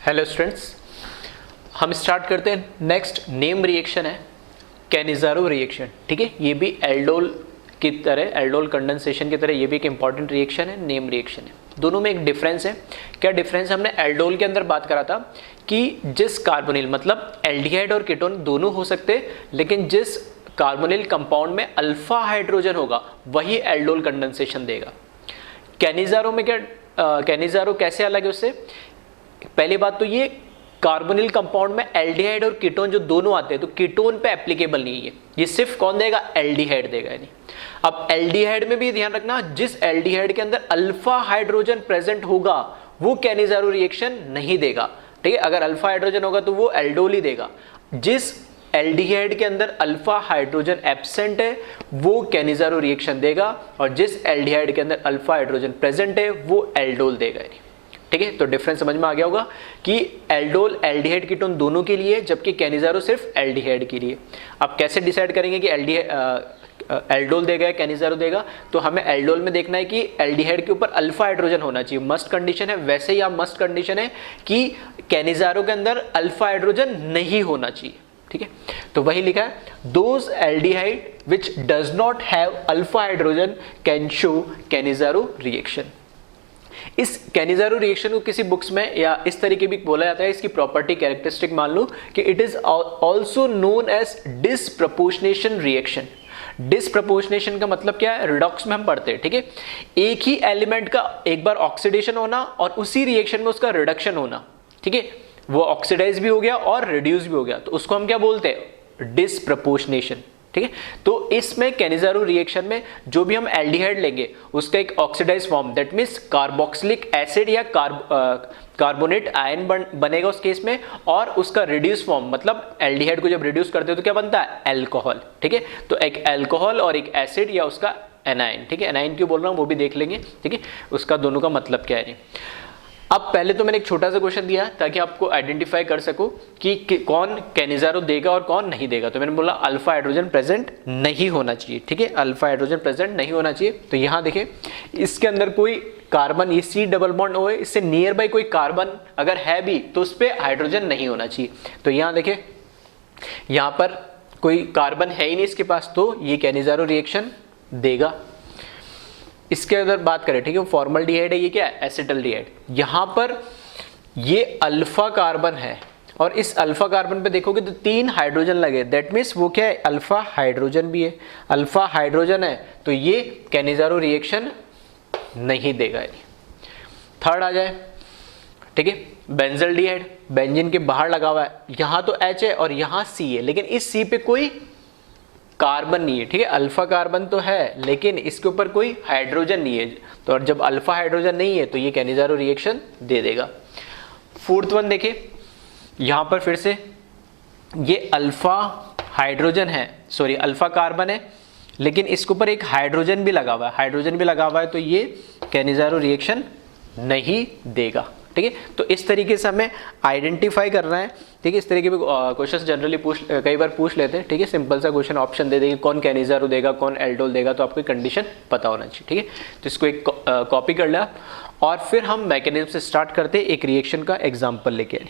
Hello students, हम start करते हैं। नेक्स्ट नेम रिएक्शन है कैनिज़ारो रिएक्शन। ठीक है, ये भी एल्डोल की तरह, एल्डोल कंडेंसेशन की तरह ये भी एक इंपॉर्टेंट रिएक्शन है, नेम रिएक्शन है। दोनों में एक डिफरेंस है। क्या डिफरेंस? हमने एल्डोल के अंदर बात करा था कि जिस कार्बोनिल मतलब एल्डिहाइड और कीटोन दोनों हो सकते, लेकिन जिस कार्बोनिल कंपाउंड में अल्फा हाइड्रोजन होगा वही एल्डोल कंडेंसेशन देगा। कैनिज़ारो में क्या, कैनिज़ारो कैसे अलग है उससे? पहली बात तो ये कार्बोनिल कंपाउंड में एल्डिहाइड और कीटोन जो दोनों आते हैं तो कीटोन पे एप्लीकेबल नहीं है, ये सिर्फ कौन देगा? एल्डिहाइड देगा। यानी अब एल्डिहाइड में भी ध्यान रखना, जिस एल्डिहाइड के अंदर अल्फा हाइड्रोजन प्रेजेंट होगा वो कैनिज़ारो रिएक्शन नहीं देगा। ठीक है, अगर अल्फा हाइड्रोजन होगा तो वो एल्डोल ही देगा। जिस एल्डिहाइड के अंदर अल्फा हाइड्रोजन एब्सेंट है वो कैनिज़ारो रिएक्शन देगा, और जिस एल्डिहाइड के अंदर अल्फा हाइड्रोजन प्रेजेंट है वो एल्डोल देगा। ठीक है, तो डिफरेंस समझ में आ गया होगा कि एल्डोल एल्डिहाइड कीटोन दोनों के लिए, जबकि कैनिज़ारो सिर्फ एल्डिहाइड के लिए। अब कैसे डिसाइड करेंगे कि एल्डोल देगा या कैनिज़ारो देगा? तो हमें एल्डोल में देखना है कि एल्डिहाइड के ऊपर अल्फा हाइड्रोजन होना चाहिए, मस्ट कंडीशन है। वैसे ही आप मस्ट कंडीशन है कि कैनिज़ारो के अंदर अल्फा हाइड्रोजन नहीं होना चाहिए। ठीक है, तो वही लिखा है, those aldehyde which does not have alpha hydrogen can show Cannizzaro reaction. इस कैनिज़ारो रिएक्शन को किसी बुक्स में या इस तरीके भी बोला जाता है, इसकी प्रॉपर्टी कैरेक्टरिस्टिक मान लो कि it is also known as disproportionation reaction. Disproportionation का मतलब क्या है? रिडॉक्स में हम पढ़ते हैं। ठीक है, एक ही एलिमेंट का एक बार ऑक्सीडेशन होना और उसी रिएक्शन में उसका रिडक्शन होना। ठीक है, वो ऑक्सीडाइज भी हो गया और रिड्यूस भी हो गया, तो उसको हम क्या बोलते हैं? डिसप्रपोर्शनेशन। ठीक है, तो इसमें कैनिज़ारो रिएक्शन में जो भी हम एल्डिहाइड लेंगे उसका एक oxidise form, that means carboxylic acid या कार्बोनेट आयन बनेगा उस केस में, और उसका रिड्यूस फॉर्म मतलब एल्डिहाइड को जब रिड्यूस करते हैं तो क्या बनता है? एल्कोहल। ठीक है, तो एक एल्कोहल और एक एसिड या उसका एनाइन। ठीक है, एनाइन क्यों बोल रहा हूँ वो भी देख लेंगे। ठीक है, उसका दोनों का मतलब क्या है। अब पहले तो मैंने एक छोटा सा क्वेश्चन दिया ताकि आपको आइडेंटिफाई कर सको कि कौन कैनिज़ारो देगा और कौन नहीं देगा। तो मैंने बोला अल्फा हाइड्रोजन प्रेजेंट नहीं होना चाहिए। ठीक है, अल्फा हाइड्रोजन प्रेजेंट नहीं होना चाहिए। तो यहाँ देखें, इसके अंदर कोई कार्बन, ये सी डबल बॉन्ड हो, इससे नियर बाई कोई कार्बन अगर है भी तो उस पर हाइड्रोजन नहीं होना चाहिए। तो यहाँ देखें, यहाँ पर कोई कार्बन है ही नहीं इसके पास, तो ये कैनिज़ारो रिएक्शन देगा। इसके अंदर बात करें, ठीक है, फॉर्मल्डिहाइड है, ये क्या है? एसिटल्डिहाइड। यहाँ पर ये अल्फा कार्बन है और इस अल्फा कार्बन पे देखोगे तो 3 हाइड्रोजन लगे, दैट मीन्स वो क्या है? अल्फा हाइड्रोजन भी है। अल्फा हाइड्रोजन है तो ये कैनिज़ारो रिएक्शन नहीं देगा। थर्ड आ जाए, ठीक है, बेंजल्डिहाइड, बेंजीन के बाहर लगा हुआ है, यहाँ तो H है और यहाँ C है, लेकिन इस C पे कोई कार्बन नहीं है। ठीक है, अल्फा कार्बन तो है लेकिन इसके ऊपर कोई हाइड्रोजन नहीं है, तो और जब अल्फा हाइड्रोजन नहीं है तो ये कैनिज़ारो रिएक्शन दे देगा। फोर्थ वन देखें, यहाँ पर फिर से ये अल्फा हाइड्रोजन है, सॉरी अल्फा कार्बन है, लेकिन इसके ऊपर एक हाइड्रोजन भी लगा हुआ है, हाइड्रोजन भी लगा हुआ है, तो ये कैनिज़ारो रिएक्शन नहीं देगा। ठीक है, तो इस तरीके से हमें आइडेंटिफाई करना है। ठीक है, इस तरीके के क्वेश्चन जनरली कई बार पूछ लेते हैं। ठीक है, सिंपल सा क्वेश्चन ऑप्शन दे देंगे, कौन कैनिज़ारो देगा कौन एल्डोल देगा, तो आपको कंडीशन पता होना चाहिए। ठीक है, तो इसको एक कॉपी कर लिया और फिर हम मैकेनिज्म से स्टार्ट करते हैं, एक रिएक्शन का एग्जाम्पल लेके आए।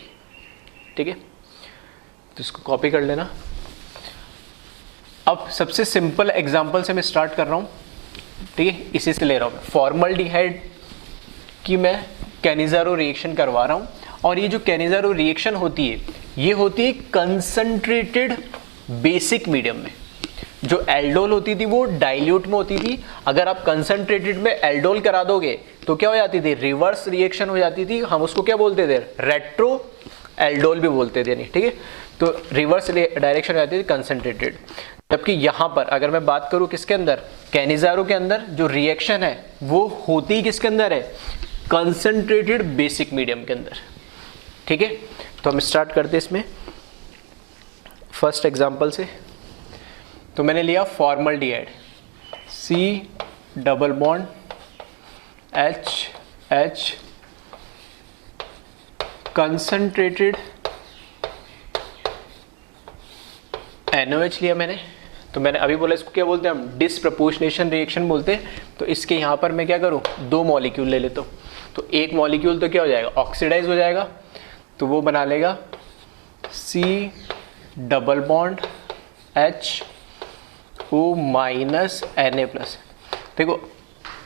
ठीक है, तो इसको कॉपी कर लेना। अब सबसे सिंपल एग्जाम्पल से मैं स्टार्ट कर रहा हूँ। ठीक है, इसी से ले रहा हूँ मैं फॉर्मल्डिहाइड की मैं कैनिज़ारो रिएक्शन करवा रहा हूँ, और ये जो कैनिज़ारो रिएक्शन होती है ये होती है कंसंट्रेटेड बेसिक मीडियम में। जो एल्डोल होती थी वो डाइल्यूट में होती थी, अगर आप कंसंट्रेटेड में एल्डोल करा दोगे तो क्या हो जाती थी? रिवर्स रिएक्शन हो जाती थी। हम उसको क्या बोलते थे? रेट्रो एल्डोल भी बोलते थे। नहीं, ठीक है, तो रिवर्स डायरेक्शन हो जाती थी कंसंट्रेटेड। जबकि यहाँ पर अगर मैं बात करूँ किसके अंदर, कैनिज़ारो के अंदर जो रिएक्शन है वो होती किसके अंदर है? कंसंट्रेटेड बेसिक मीडियम के अंदर। ठीक है, तो हम स्टार्ट करते हैं इसमें फर्स्ट एग्जांपल से। तो मैंने लिया formaldehyde, C double bond H concentrated NOH लिया मैंने। तो मैंने अभी बोला इसको क्या बोलते हैं हम? डिसप्रपोर्शनेशन रिएक्शन बोलते हैं। तो इसके यहाँ पर मैं क्या करूँ? 2 मॉलिक्यूल ले लेता हूँ। तो एक मॉलिक्यूल तो क्या हो जाएगा? ऑक्सीडाइज हो जाएगा, तो वो बना लेगा C double bond HO minus Na+। देखो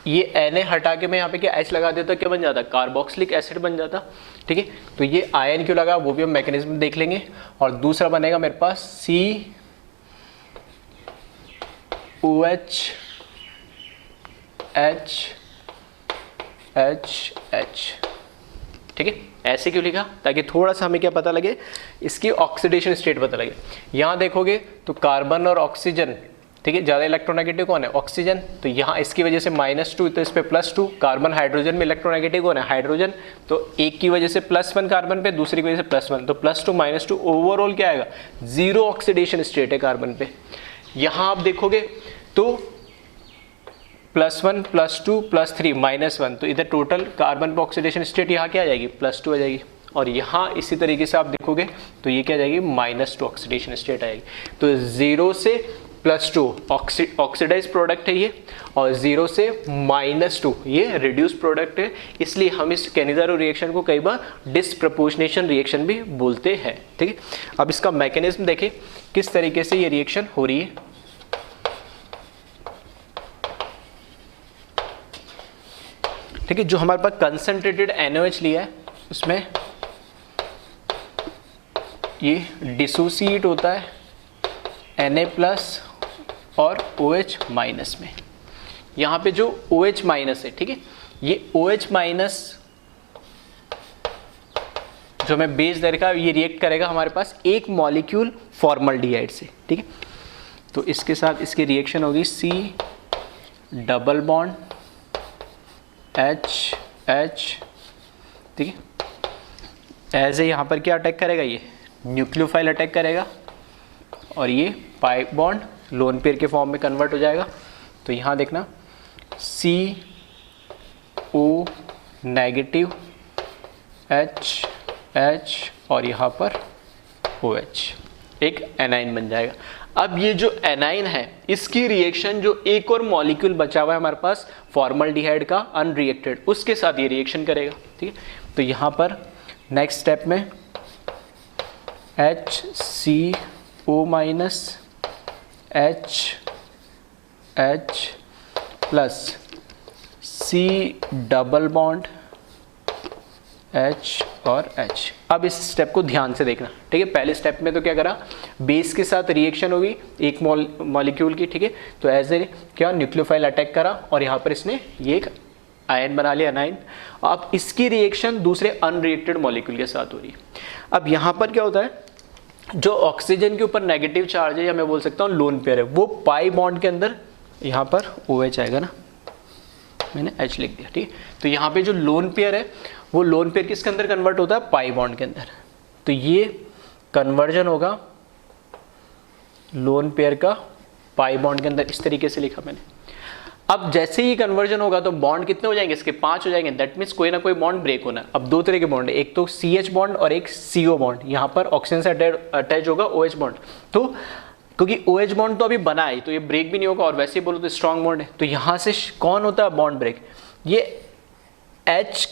ये Na हटा के मैं यहाँ पे क्या H लगा देता, क्या बन जाता, कार्बोक्सिलिक एसिड बन जाता। ठीक है, तो ये आयन क्यों लगा वो भी हम मैकेनिज्म देख लेंगे। और दूसरा बनेगा मेरे पास COH H। ठीक है, ऐसे क्यों लिखा, ताकि थोड़ा सा हमें क्या पता लगे, इसकी ऑक्सीडेशन स्टेट पता लगे। यहाँ देखोगे तो कार्बन और ऑक्सीजन, ठीक है, ज़्यादा इलेक्ट्रोनेगेटिव कौन है, ऑक्सीजन, तो यहाँ इसकी वजह से -2, तो इस पे +2। कार्बन हाइड्रोजन में इलेक्ट्रोनेगेटिव कौन है, हाइड्रोजन, तो एक की वजह से +1 कार्बन पे, दूसरी की वजह से +1, तो +2 -2 ओवरऑल क्या आएगा, 0 ऑक्सीडेशन स्टेट है कार्बन पे। यहाँ आप देखोगे तो +1 +2 +3 -1, तो इधर टोटल कार्बन पे ऑक्सीडेशन स्टेट यहाँ क्या आ जाएगी, +2 आ जाएगी। और यहाँ इसी तरीके से आप देखोगे तो ये क्या आ जाएगी, -2 ऑक्सीडेशन स्टेट आएगी। तो 0 से +2 ऑक्सीडाइज प्रोडक्ट है ये, और 0 से -2 ये रिड्यूस प्रोडक्ट है। इसलिए हम इस कैनिज़ारो रिएक्शन को कई बार डिसप्रपोर्शनेशन रिएक्शन भी बोलते हैं। ठीक है, अब इसका मैकेनिज्म देखें किस तरीके से ये रिएक्शन हो रही है। ठीक है, जो हमारे पास कंसंट्रेटेड NaOH लिया है उसमें ये डिसोसिएट होता है Na+ और OH- में। यहाँ पे जो OH- है, ठीक है, ये OH- जो हमें बेस दे रखा है, ये रिएक्ट करेगा हमारे पास एक मॉलिक्यूल फॉर्मल्डिहाइड से। ठीक है, तो इसके साथ इसकी रिएक्शन होगी C डबल बॉन्ड H। ठीक है, एज ए यहाँ पर क्या अटैक करेगा, ये न्यूक्लियोफाइल अटैक करेगा, और ये पाई बॉन्ड लोन पेयर के फॉर्म में कन्वर्ट हो जाएगा। तो यहाँ देखना CO नेगेटिव H और यहाँ पर OH, एक एनाइन बन जाएगा। अब ये जो एनाइन है इसकी रिएक्शन जो एक और मॉलिक्यूल बचा हुआ है हमारे पास फॉर्मल्डिहाइड का अनरिएक्टेड, उसके साथ ये रिएक्शन करेगा। ठीक है, तो यहाँ पर नेक्स्ट स्टेप में HCO- H plus C double bond H और H। अब इस स्टेप को ध्यान से देखना। ठीक है, पहले स्टेप में तो क्या करा, बेस के साथ रिएक्शन होगी एक मॉलिक्यूल की। ठीक है, तो एज ए क्या न्यूक्लियोफाइल अटैक करा, और यहाँ पर इसने ये एक आयन बना लिया एनाइन। अब इसकी रिएक्शन दूसरे अनरिएक्टेड मॉलिक्यूल के साथ हो रही है। अब यहाँ पर क्या होता है, जो ऑक्सीजन के ऊपर नेगेटिव चार्ज है, या मैं बोल सकता हूँ लोन पेयर है, वो पाई बॉन्ड के अंदर यहाँ पर OH आएगा ना, मैंने H लिख दिया। ठीक है, तो यहाँ पे जो लोन पेयर है वो लोन पेयर किसके अंदर कन्वर्ट होता है, पाई बॉन्ड के अंदर। तो ये कन्वर्जन होगा लोन पेयर का पाई बॉन्ड के अंदर, इस तरीके से लिखा मैंने। अब जैसे ही कन्वर्जन होगा तो बॉन्ड कितने हो जाएंगे, इसके 5 हो जाएंगे। दैट मीन्स कोई ना कोई बॉन्ड ब्रेक होना है। अब दो तरह के बॉन्ड है, एक तो CH बॉन्ड और एक CO बॉन्ड। यहाँ पर ऑक्सीजन से अटैच होगा OH बॉन्ड, तो क्योंकि OH बॉन्ड तो अभी बना है तो ये ब्रेक भी नहीं होगा, और वैसे ही बोलो तो स्ट्रॉन्ग बॉन्ड है। तो यहाँ से कौन होता है बॉन्ड ब्रेक, ये H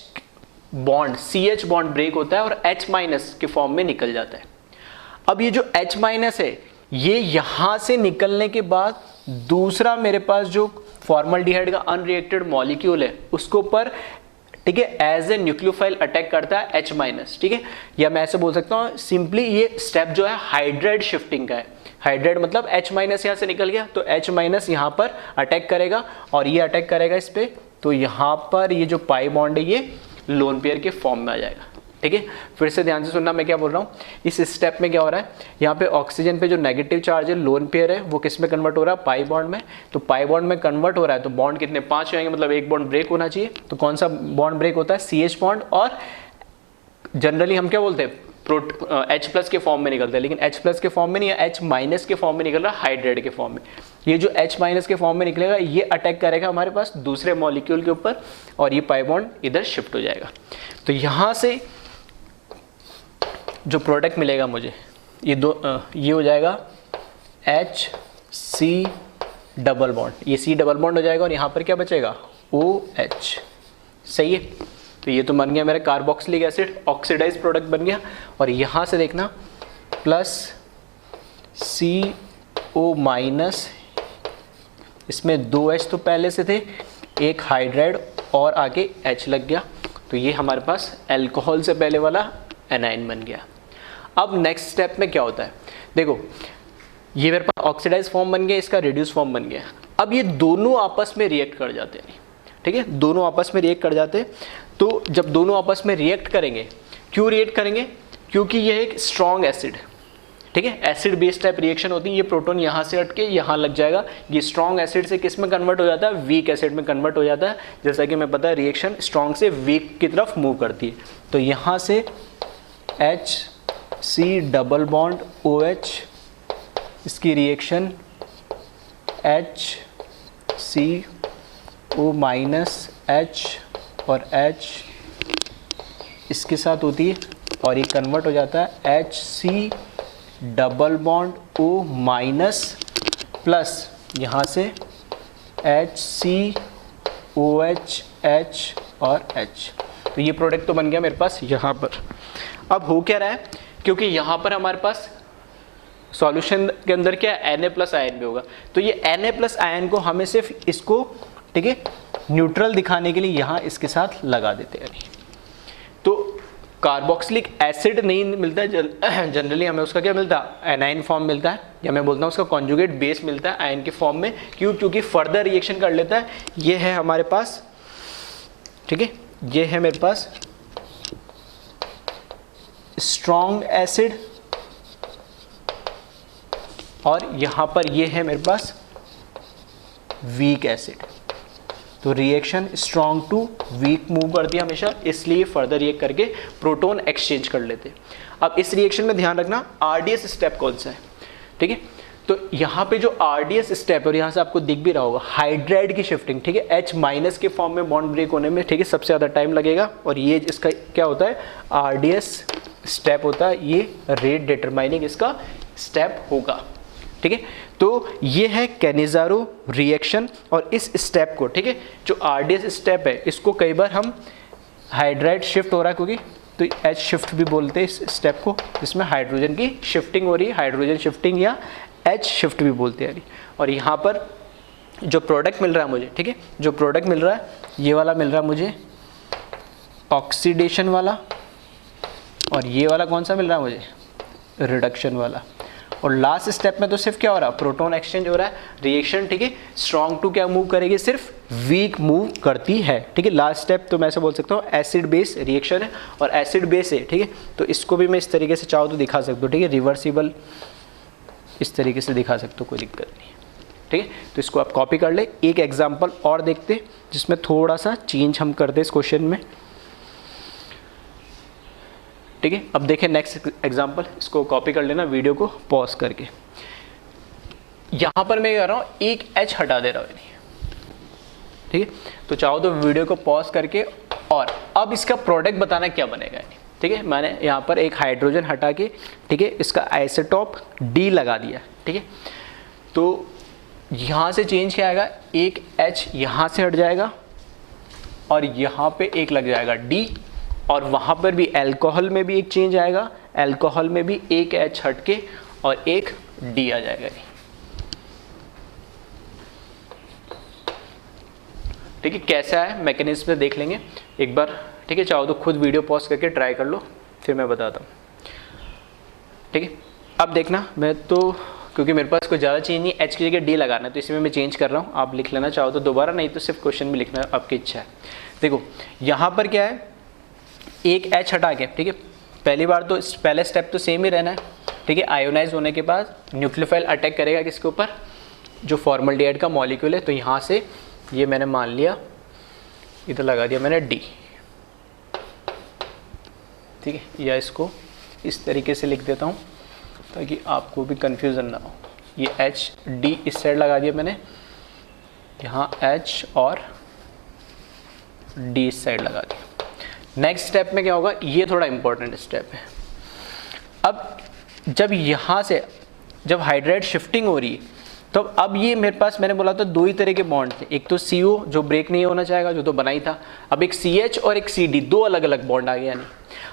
bond CH bond break होता है और H- के फॉर्म में निकल जाता है। अब ये जो H- है ये यहाँ से निकलने के बाद दूसरा मेरे पास जो फॉर्मल्डिहाइड का अनरिएक्टेड मॉलिक्यूल है उसके ऊपर, ठीक है, एज ए न्यूक्लियोफाइल अटैक करता है H-। ठीक है, या मैं ऐसे बोल सकता हूँ सिंपली ये स्टेप जो है हाइड्राइड शिफ्टिंग का है। हाइड्राइड मतलब H- यहाँ से निकल गया तो H- यहाँ पर अटैक करेगा, और ये अटैक करेगा इस पे, तो यहाँ पर ये जो पाई बॉन्ड है ये लोन पेयर के फॉर्म में आ जाएगा। ठीक है, फिर से ध्यान से सुनना मैं क्या बोल रहा हूँ। इस स्टेप में क्या हो रहा है, यहाँ पे ऑक्सीजन पे जो नेगेटिव चार्ज है लोन पेयर है वो किस में कन्वर्ट हो रहा है, पाई बॉन्ड में। तो पाई बॉन्ड में कन्वर्ट हो रहा है तो बॉन्ड कितने, 5 हो जाएंगे, मतलब एक बॉन्ड ब्रेक होना चाहिए। तो कौन सा बॉन्ड ब्रेक होता है, CH बॉन्ड, और जनरली हम क्या बोलते हैं H+ के फॉर्म में निकलता है, लेकिन H+ के फॉर्म में नहीं है, H- के फॉर्म में निकल रहा है, हाइड्राइड के फॉर्म में। ये जो H- के फॉर्म में निकलेगा ये अटैक करेगा हमारे पास दूसरे मॉलिक्यूल के ऊपर, और ये पाई बॉन्ड इधर शिफ्ट हो जाएगा। तो यहाँ से जो प्रोडक्ट मिलेगा मुझे ये ये हो जाएगा HC डबल बॉन्ड, ये C डबल बॉन्ड हो जाएगा, और यहाँ पर क्या बचेगा OH। सही है, तो ये तो बन गया मेरा कार्बोक्सिलिक एसिड, ऑक्सीडाइज प्रोडक्ट बन गया। और यहाँ से देखना प्लस CO माइनस, इसमें 2H तो पहले से थे, एक हाइड्राइड और आगे H लग गया, तो ये हमारे पास अल्कोहल से पहले वाला एनाइन बन गया। अब नेक्स्ट स्टेप में क्या होता है, देखो ये मेरे पास ऑक्सीडाइज फॉर्म बन गया, इसका रिड्यूस फॉर्म बन गया। अब ये दोनों आपस में रिएक्ट कर जाते हैं, ठीक है, दोनों आपस में रिएक्ट कर जाते हैं। तो जब दोनों आपस में रिएक्ट करेंगे, क्यों रिएक्ट करेंगे, क्योंकि ये एक स्ट्रॉन्ग एसिड, ठीक है, एसिड बेस टाइप रिएक्शन होती है। ये प्रोटॉन यहाँ से हट के यहाँ लग जाएगा, ये स्ट्रॉन्ग एसिड से किस में कन्वर्ट हो जाता है, वीक एसिड में कन्वर्ट हो जाता है। जैसा कि मैं पता है रिएक्शन स्ट्रॉन्ग से वीक की तरफ मूव करती है। तो यहाँ से HC डबल बॉन्ड OH, इसकी रिएक्शन HCO माइनस H और H इसके साथ होती है, और ये कन्वर्ट हो जाता है HC double bond O minus plus यहाँ से HCOH H और H। तो ये प्रोडक्ट तो बन गया मेरे पास यहाँ पर। अब हो क्या रहा है, क्योंकि यहाँ पर हमारे पास सॉल्यूशन के अंदर क्या Na प्लस आयन भी होगा, तो ये Na प्लस आयन को हमें सिर्फ इसको, ठीक है, न्यूट्रल दिखाने के लिए यहाँ इसके साथ लगा देते हैं। तो कार्बोक्सिलिक एसिड नहीं मिलता है जनरली, हमें उसका क्या मिलता है, एनाइन फॉर्म मिलता है, या मैं बोलता हूँ उसका कॉन्जुगेट बेस मिलता है आयन के फॉर्म में। क्यों, क्योंकि फर्दर रिएक्शन कर लेता है। ये है हमारे पास, ठीक है, ये है मेरे पास स्ट्रॉन्ग एसिड, और यहाँ पर ये है मेरे पास वीक एसिड। तो reaction strong to weak move करती है हमेशा, इसलिए फर्दर रिएक्ट करके प्रोटॉन एक्सचेंज कर लेते हैं। अब इस रिएक्शन में ध्यान रखना RDS स्टेप कौन सा है, ठीक है। तो यहाँ पे जो RDS स्टेप, और यहाँ से आपको दिख भी रहा होगा हाइड्राइड की शिफ्टिंग, ठीक है, H माइनस के फॉर्म में बॉन्ड ब्रेक होने में, ठीक है, सबसे ज़्यादा टाइम लगेगा। और ये इसका क्या होता है, RDS स्टेप होता है, ये रेट डिटरमाइनिंग इसका स्टेप होगा, ठीक है। तो ये है कैनिज़ारो रिएक्शन, और इस स्टेप को, ठीक है, जो RDS स्टेप है, इसको कई बार हम हाइड्राइड शिफ्ट हो रहा है, क्योंकि तो H शिफ्ट भी बोलते हैं इस स्टेप को, जिसमें हाइड्रोजन की शिफ्टिंग हो रही है, हाइड्रोजन शिफ्टिंग या H शिफ्ट भी बोलते हैं। और यहाँ पर जो प्रोडक्ट मिल रहा है मुझे, ठीक है, जो प्रोडक्ट मिल रहा है ये वाला मिल रहा है मुझे ऑक्सीडेशन वाला, और ये वाला कौन सा मिल रहा है मुझे, रिडक्शन वाला। और लास्ट स्टेप में तो सिर्फ क्या हो रहा है, प्रोटॉन एक्सचेंज हो रहा है। रिएक्शन, ठीक है, स्ट्रॉन्ग टू क्या मूव करेगी, सिर्फ वीक मूव करती है, ठीक है। लास्ट स्टेप तो मैं ऐसा बोल सकता हूँ एसिड बेस रिएक्शन है, और एसिड बेस है, ठीक है। तो इसको भी मैं इस तरीके से चाहूँ तो दिखा सकता हूँ, ठीक है, रिवर्सिबल इस तरीके से दिखा सकते हो, कोई दिक्कत नहीं है, ठीक है। तो इसको आप कॉपी कर ले। एक एग्जाम्पल और देखते जिसमें थोड़ा सा चेंज हम करते इस क्वेश्चन में, ठीक है। अब देखें नेक्स्ट एग्जाम्पल, इसको कॉपी कर लेना वीडियो को पॉज करके। यहाँ पर मैं कह रहा हूँ एक H हटा दे रहा हूँ, ठीक है। तो चाहो तो वीडियो को पॉज करके, और अब इसका प्रोडक्ट बताना क्या बनेगा, ठीक है। मैंने यहाँ पर एक हाइड्रोजन हटा के, ठीक है, इसका आइसोटोप D लगा दिया, ठीक है। तो यहाँ से चेंज क्या आएगा, एक H यहाँ से हट जाएगा, और यहाँ पे एक लग जाएगा D, और वहाँ पर भी अल्कोहल में भी एक चेंज आएगा, अल्कोहल में भी एक H हट के और एक D आ जाएगा, ठीक है। कैसा है मैकेनिज्म में देख लेंगे एक बार, ठीक है। चाहो तो खुद वीडियो पॉज करके ट्राई कर लो, फिर मैं बताता हूँ, ठीक है। अब देखना, मैं तो क्योंकि मेरे पास कोई ज़्यादा चेंज नहीं, H की जगह D लगाना है, तो इसी में मैं चेंज कर रहा हूँ। आप लिख लेना चाहो तो दोबारा, नहीं तो सिर्फ क्वेश्चन में लिखना आपकी इच्छा है। देखो यहाँ पर क्या है, एक H हटा के, ठीक है, पहली बार तो पहले स्टेप तो सेम ही रहना है, ठीक है। आयोनाइज होने के बाद न्यूक्लियोफाइल अटैक करेगा किसके ऊपर, जो फॉर्मल्डिहाइड का मॉलिक्यूल है। तो यहाँ से ये मैंने मान लिया, इधर लगा दिया मैंने D, ठीक है, या इसको इस तरीके से लिख देता हूँ ताकि आपको भी कंफ्यूजन ना हो। ये H D इस साइड लगा दिया मैंने, यहाँ H और D इस साइड लगा दिया। नेक्स्ट स्टेप में क्या होगा, ये थोड़ा इंपॉर्टेंट स्टेप है। अब जब यहाँ से जब हाइड्राइड शिफ्टिंग हो रही है, तो अब ये मेरे पास मैंने बोला था दो ही तरह के बॉन्ड थे, एक तो CO जो ब्रेक नहीं होना चाहेगा, जो तो बना ही था, अब एक CH और एक CD, दो अलग अलग बॉन्ड आ गए। यानी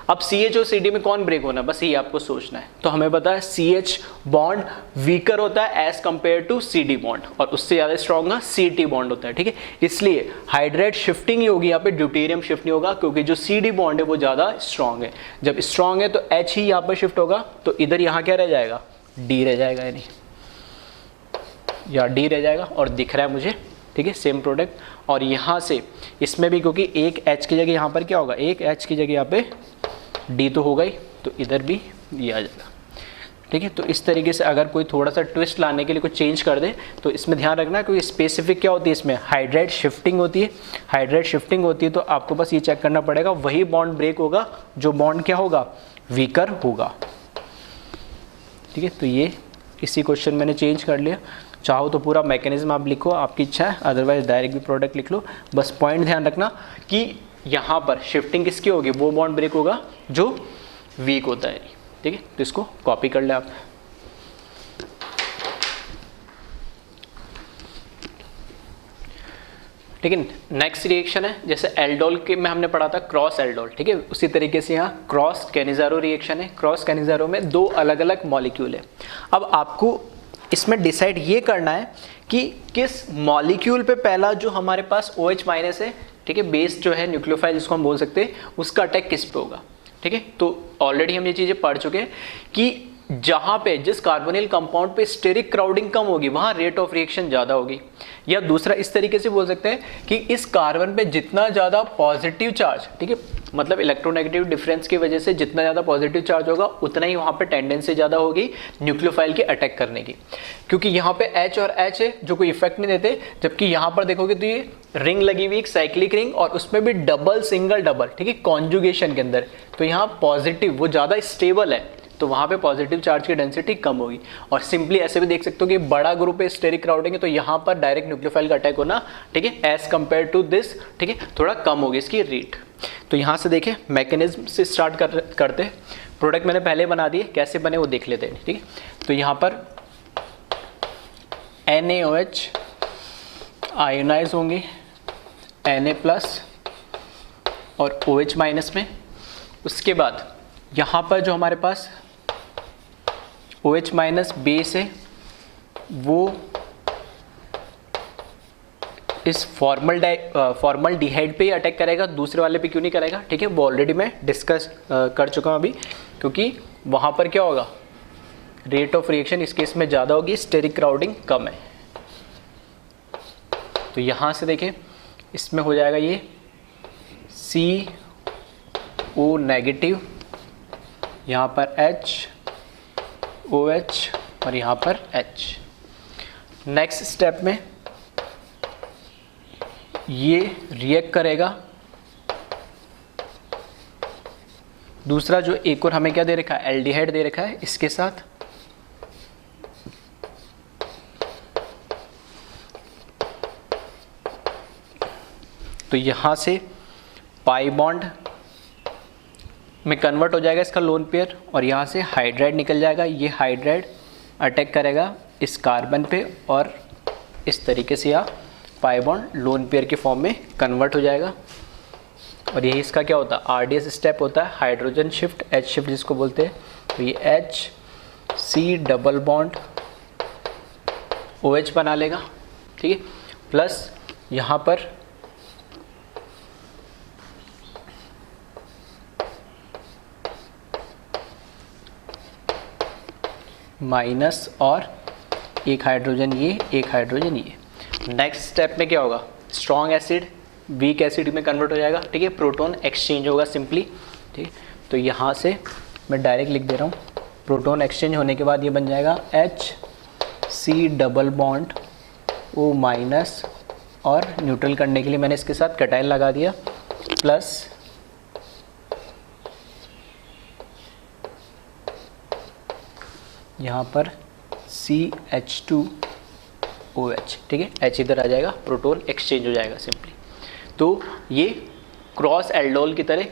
अब CH और CD में कौन ब्रेक होना, बस ये आपको सोचना है। तो हमें पता है CH बॉन्ड वीकर होता है as compare to CD bond, और उससे ज़्यादा स्ट्रॉन्ग CT बॉन्ड होता है, ठीक है। इसलिए हाइड्राइड शिफ्टिंग ही होगी यहाँ पे, ड्यूटेरियम शिफ्ट नहीं होगा, क्योंकि जो CD बॉन्ड है वो ज़्यादा स्ट्रॉन्ग है। जब स्ट्रॉन्ग है तो H ही यहाँ पर शिफ्ट होगा, तो इधर यहाँ क्या रह जाएगा, D रह जाएगा, यानी या D रह जाएगा, और दिख रहा है मुझे, ठीक है, सेम प्रोडक्ट। और यहाँ से इसमें भी क्योंकि एक H की जगह यहाँ पर क्या होगा, एक H की जगह यहाँ पे D तो होगा ही, तो इधर भी ये आ जाएगा, ठीक है। तो इस तरीके से अगर कोई थोड़ा सा ट्विस्ट लाने के लिए कुछ चेंज कर दे तो इसमें ध्यान रखना, क्योंकि स्पेसिफिक क्या होती है, इसमें हाइड्राइड शिफ्टिंग होती है। हाइड्राइड शिफ्टिंग होती है तो आपको बस ये चेक करना पड़ेगा, वही बॉन्ड ब्रेक होगा जो बॉन्ड क्या होगा, वीकर होगा, ठीक है। तो ये इसी क्वेश्चन मैंने चेंज कर लिया। चाहो तो पूरा मैकेनिज्म आप लिखो, आपकी इच्छा है, अदरवाइज डायरेक्ट भी प्रोडक्ट लिख लो। बस पॉइंट ध्यान रखना कि यहाँ पर शिफ्टिंग किसकी होगी, वो बॉन्ड ब्रेक होगा जो वीक होता है, ठीक है। तो इसको कॉपी कर ले आप। ठीक है, नेक्स्ट रिएक्शन है, जैसे एल्डोल के में हमने पढ़ा था क्रॉस एल्डोल, ठीक है, उसी तरीके से यहाँ क्रॉस कैनिजारो रिएक्शन है। क्रॉस कैनिजारो में दो अलग अलग मॉलिक्यूल है। अब आपको इसमें डिसाइड ये करना है कि किस मॉलिक्यूल पे पहला जो हमारे पास OH माइनस है, ठीक है, बेस जो है न्यूक्लियोफाइल जिसको हम बोल सकते हैं, उसका अटैक किस पे होगा, ठीक है। तो ऑलरेडी हम ये चीज़ें पढ़ चुके हैं कि जहाँ पे जिस कार्बोनिल कंपाउंड पे स्टेरिक क्राउडिंग कम होगी वहाँ रेट ऑफ रिएक्शन ज़्यादा होगी। या दूसरा इस तरीके से बोल सकते हैं कि इस कार्बन पे जितना ज़्यादा पॉजिटिव चार्ज, ठीक है, मतलब इलेक्ट्रोनेगेटिव डिफरेंस की वजह से जितना ज़्यादा पॉजिटिव चार्ज होगा उतना ही वहाँ पे टेंडेंसी ज़्यादा होगी न्यूक्लियोफाइल के अटैक करने की, क्योंकि यहाँ पे H और H है जो कोई इफेक्ट नहीं देते। जबकि यहाँ पर देखोगे तो ये रिंग लगी हुई एक साइक्लिक रिंग, और उसमें भी डबल सिंगल डबल, ठीक है, कॉन्जुगेशन के अंदर, तो यहाँ पॉजिटिव वो ज़्यादा स्टेबल है, तो वहाँ पे पॉजिटिव चार्ज की डेंसिटी कम होगी। और सिंपली ऐसे भी देख सकते हो कि बड़ा ग्रुप है स्टेरिक क्राउडिंग है, तो यहाँ पर डायरेक्ट न्यूक्लियोफाइल का अटैक होना, ठीक है, एज कंपेयर टू दिस, ठीक है, थोड़ा कम होगी इसकी रेट। तो यहाँ से देखें मैकेनिज्म से स्टार्ट करते हैं। प्रोडक्ट मैंने पहले बना दिए, कैसे बने वो देख लेते हैं, ठीक है। तो यहाँ पर NaOH आयोनाइज होंगे Na+ और OH- में। उसके बाद यहाँ पर जो हमारे पास OH- बेस है वो इस फॉर्मल्डिहाइड पे ही अटैक करेगा, दूसरे वाले पे क्यों नहीं करेगा, ठीक है, वो ऑलरेडी मैं डिस्कस कर चुका हूँ अभी, क्योंकि वहाँ पर क्या होगा, रेट ऑफ रिएक्शन इस केस में ज़्यादा होगी, स्टेरिक क्राउडिंग कम है। तो यहाँ से देखें इसमें हो जाएगा ये CO-, यहाँ पर H, OH और यहाँ पर H। नेक्स्ट स्टेप में ये रिएक्ट करेगा, दूसरा जो एक और हमें क्या दे रखा है, एल्डिहाइड दे रखा है, इसके साथ तो यहाँ से पाई बॉन्ड में कन्वर्ट हो जाएगा इसका लोन पेयर, और यहाँ से हाइड्राइड निकल जाएगा। ये हाइड्राइड अटैक करेगा इस कार्बन पे, और इस तरीके से यह पाई बॉन्ड लोन पेयर के फॉर्म में कन्वर्ट हो जाएगा। और यही इसका क्या होता है, RDS स्टेप होता है, हाइड्रोजन शिफ्ट, H शिफ्ट जिसको बोलते हैं। तो ये HC डबल बॉन्ड OH बना लेगा, ठीक है, प्लस यहाँ पर माइनस और एक हाइड्रोजन ये, एक हाइड्रोजन ये। नेक्स्ट स्टेप में क्या होगा, स्ट्रॉन्ग एसिड वीक एसिड में कन्वर्ट हो जाएगा, ठीक है, प्रोटॉन एक्सचेंज होगा सिंपली, ठीक। तो यहाँ से मैं डायरेक्ट लिख दे रहा हूँ, प्रोटॉन एक्सचेंज होने के बाद ये बन जाएगा HC डबल बॉन्ड O- और न्यूट्रल करने के लिए मैंने इसके साथ कैटायन लगा दिया, प्लस यहाँ पर CH2OH, ठीक है, H इधर आ जाएगा, प्रोटॉन एक्सचेंज हो जाएगा सिंपली। तो ये क्रॉस एल्डोल की तरह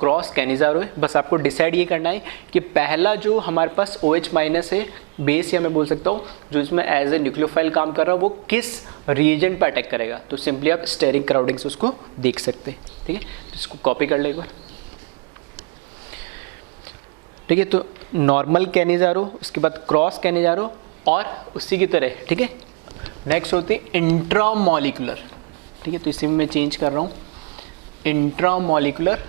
क्रॉस कैनिजारो है। बस आपको डिसाइड ये करना है कि पहला जो हमारे पास OH माइनस है बेस, या मैं बोल सकता हूँ जो इसमें एज ए न्यूक्लियोफाइल काम कर रहा है, वो किस रिएजेंट पर अटैक करेगा। तो सिंपली आप स्टेरिक क्राउडिंग से उसको देख सकते हैं। ठीक है, तो इसको कॉपी कर ले एक बार। ठीक है, तो नॉर्मल कैनिजारो, उसके बाद क्रॉस कैनिजारो, और उसी की तरह ठीक है नेक्स्ट होती है इंट्रामॉलिक्यूलर। ठीक है, तो इसी में मैं चेंज कर रहा हूँ, इंट्रामॉलिक्यूलर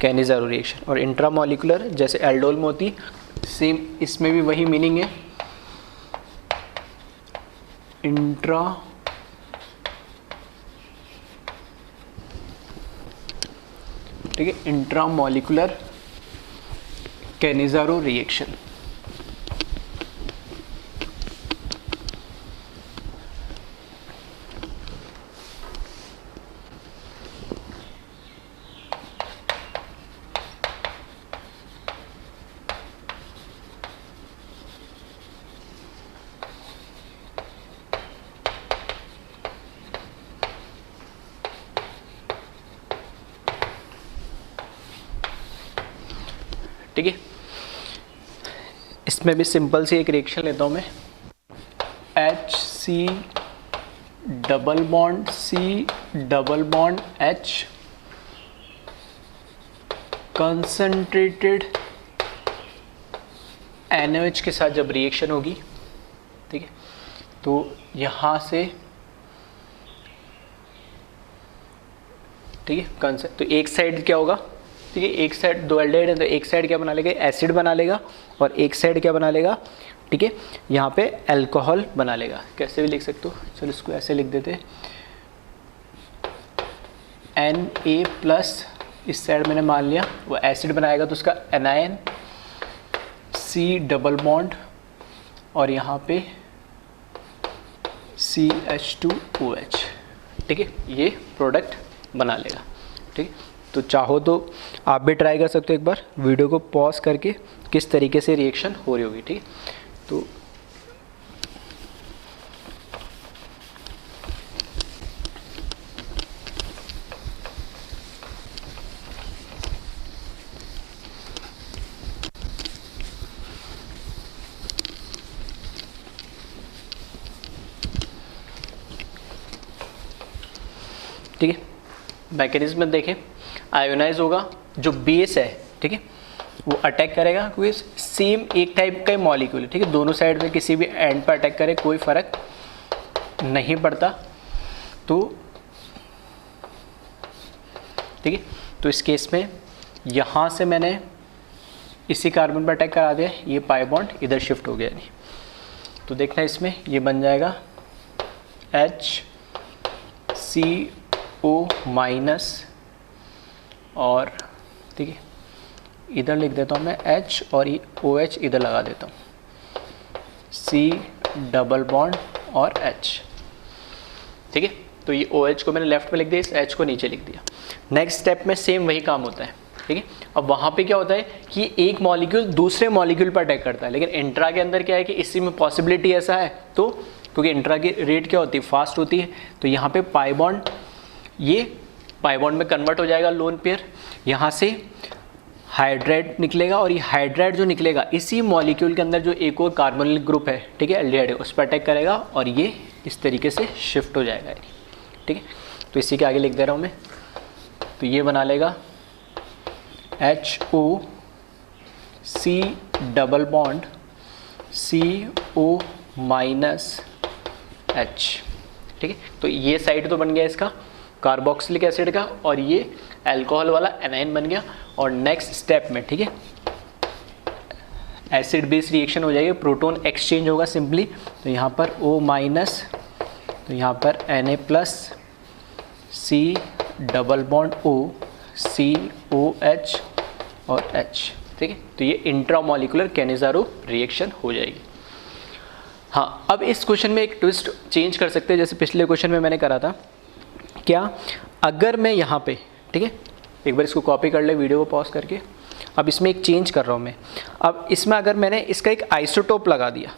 कैनिजारो रिएक्शन। और इंट्रामॉलिक्यूलर जैसे एल्डोल में होती, सेम इसमें भी वही मीनिंग है, इंट्रा ठीक है इंट्रामॉलिक्यूलर कैनिजारो रिएक्शन। ठीक है, इसमें भी सिंपल सी एक रिएक्शन लेता हूँ मैं, HC double bond C double bond H concentrated NaOH के साथ जब रिएक्शन होगी, ठीक है, तो यहाँ से ठीक है तो एक साइड क्या होगा, ठीक है एक साइड दो एल्डिहाइड है तो एक साइड क्या बना लेगा, एसिड बना लेगा, और एक साइड क्या बना लेगा, ठीक है यहाँ पे अल्कोहल बना लेगा। कैसे भी लिख सकते हो, चलो इसको ऐसे लिख देते, Na प्लस इस साइड मैंने मान लिया वो एसिड बनाएगा तो उसका एनायन C डबल बॉन्ड और यहाँ पे CH2OH, ठीक है ये प्रोडक्ट बना लेगा। ठीक है, तो चाहो तो आप भी ट्राई कर सकते हो एक बार वीडियो को पॉज करके किस तरीके से रिएक्शन हो रही होगी। ठीक है, तो ठीक है मैकेनिज्म में देखें, आयोनाइज होगा, जो बेस है ठीक है वो अटैक करेगा क्योंकि सेम एक टाइप का मॉलिक्यूल है। ठीक है, दोनों साइड में किसी भी एंड पर अटैक करे कोई फर्क नहीं पड़ता। तो ठीक है, तो इस केस में यहाँ से मैंने इसी कार्बन पर अटैक करा दिया, ये पाई बॉन्ड इधर शिफ्ट हो गया नहीं, तो देखना इसमें ये बन जाएगा HCO माइनस और ठीक है इधर लिख देता हूँ मैं H और ये OH इधर लगा देता हूँ, C डबल बॉन्ड और H। ठीक है, तो ये OH को मैंने लेफ्ट में लिख दिया, इस H को नीचे लिख दिया। नेक्स्ट स्टेप में सेम वही काम होता है। ठीक है, अब वहाँ पे क्या होता है कि एक मॉलिक्यूल दूसरे मॉलिक्यूल पर अटैक करता है, लेकिन इंट्रा के अंदर क्या है कि इसी में पॉसिबिलिटी ऐसा है, तो क्योंकि इंट्रा की रेट क्या होती है फास्ट होती है, तो यहाँ पे पाई बॉन्ड ये पाई बॉन्ड में कन्वर्ट हो जाएगा लोन पेयर, यहाँ से हाइड्राइड निकलेगा और ये हाइड्राइड जो निकलेगा इसी मॉलिक्यूल के अंदर जो एक और कार्बोनिल ग्रुप है ठीक है एल्डिहाइड है उस पर अटैक करेगा और ये इस तरीके से शिफ्ट हो जाएगा। ठीक है, तो इसी के आगे लिख दे रहा हूँ मैं, तो ये बना लेगा HOC double bond CO minus H। ठीक है, तो ये साइड तो बन गया इसका कार्बोक्सिलिक एसिड का और ये अल्कोहल वाला एनाइन बन गया। और नेक्स्ट स्टेप में ठीक है एसिड बेस रिएक्शन हो जाएगी, प्रोटॉन एक्सचेंज होगा सिंपली, तो यहाँ पर O माइनस, तो यहाँ पर Na plus C double bond O COH और H। ठीक है, तो ये इंट्रामॉलिक्यूलर कैनिजारो रिएक्शन हो जाएगी। हाँ, अब इस क्वेश्चन में एक ट्विस्ट चेंज कर सकते हैं, जैसे पिछले क्वेश्चन में मैंने करा था, क्या अगर मैं यहाँ पे ठीक है एक बार इसको कॉपी कर ले वीडियो को पॉज करके, अब इसमें एक चेंज कर रहा हूँ मैं, अब इसमें अगर मैंने इसका एक आइसोटोप लगा दिया,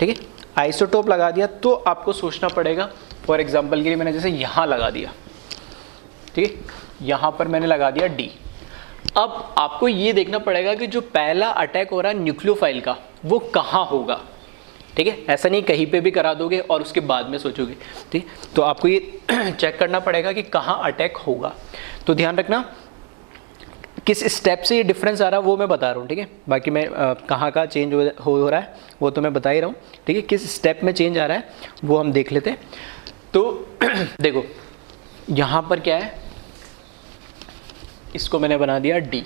ठीक है आइसोटोप लगा दिया, तो आपको सोचना पड़ेगा, फॉर एग्जांपल के लिए मैंने जैसे यहाँ लगा दिया, ठीक है, यहाँ पर मैंने लगा दिया डी। अब आपको ये देखना पड़ेगा कि जो पहला अटैक हो रहा है न्यूक्लियोफाइल का वो कहाँ होगा, ठीक है, ऐसा नहीं कहीं पे भी करा दोगे और उसके बाद में सोचोगे, ठीक, तो आपको ये चेक करना पड़ेगा कि कहाँ अटैक होगा। तो ध्यान रखना किस स्टेप से ये डिफरेंस आ रहा है वो मैं बता रहा हूँ, ठीक है, बाकी मैं कहाँ का चेंज हो रहा है वो तो मैं बता ही रहा हूँ, ठीक है, किस स्टेप में चेंज आ रहा है वो हम देख लेते हैं। तो देखो यहाँ पर क्या है, इसको मैंने बना दिया डी।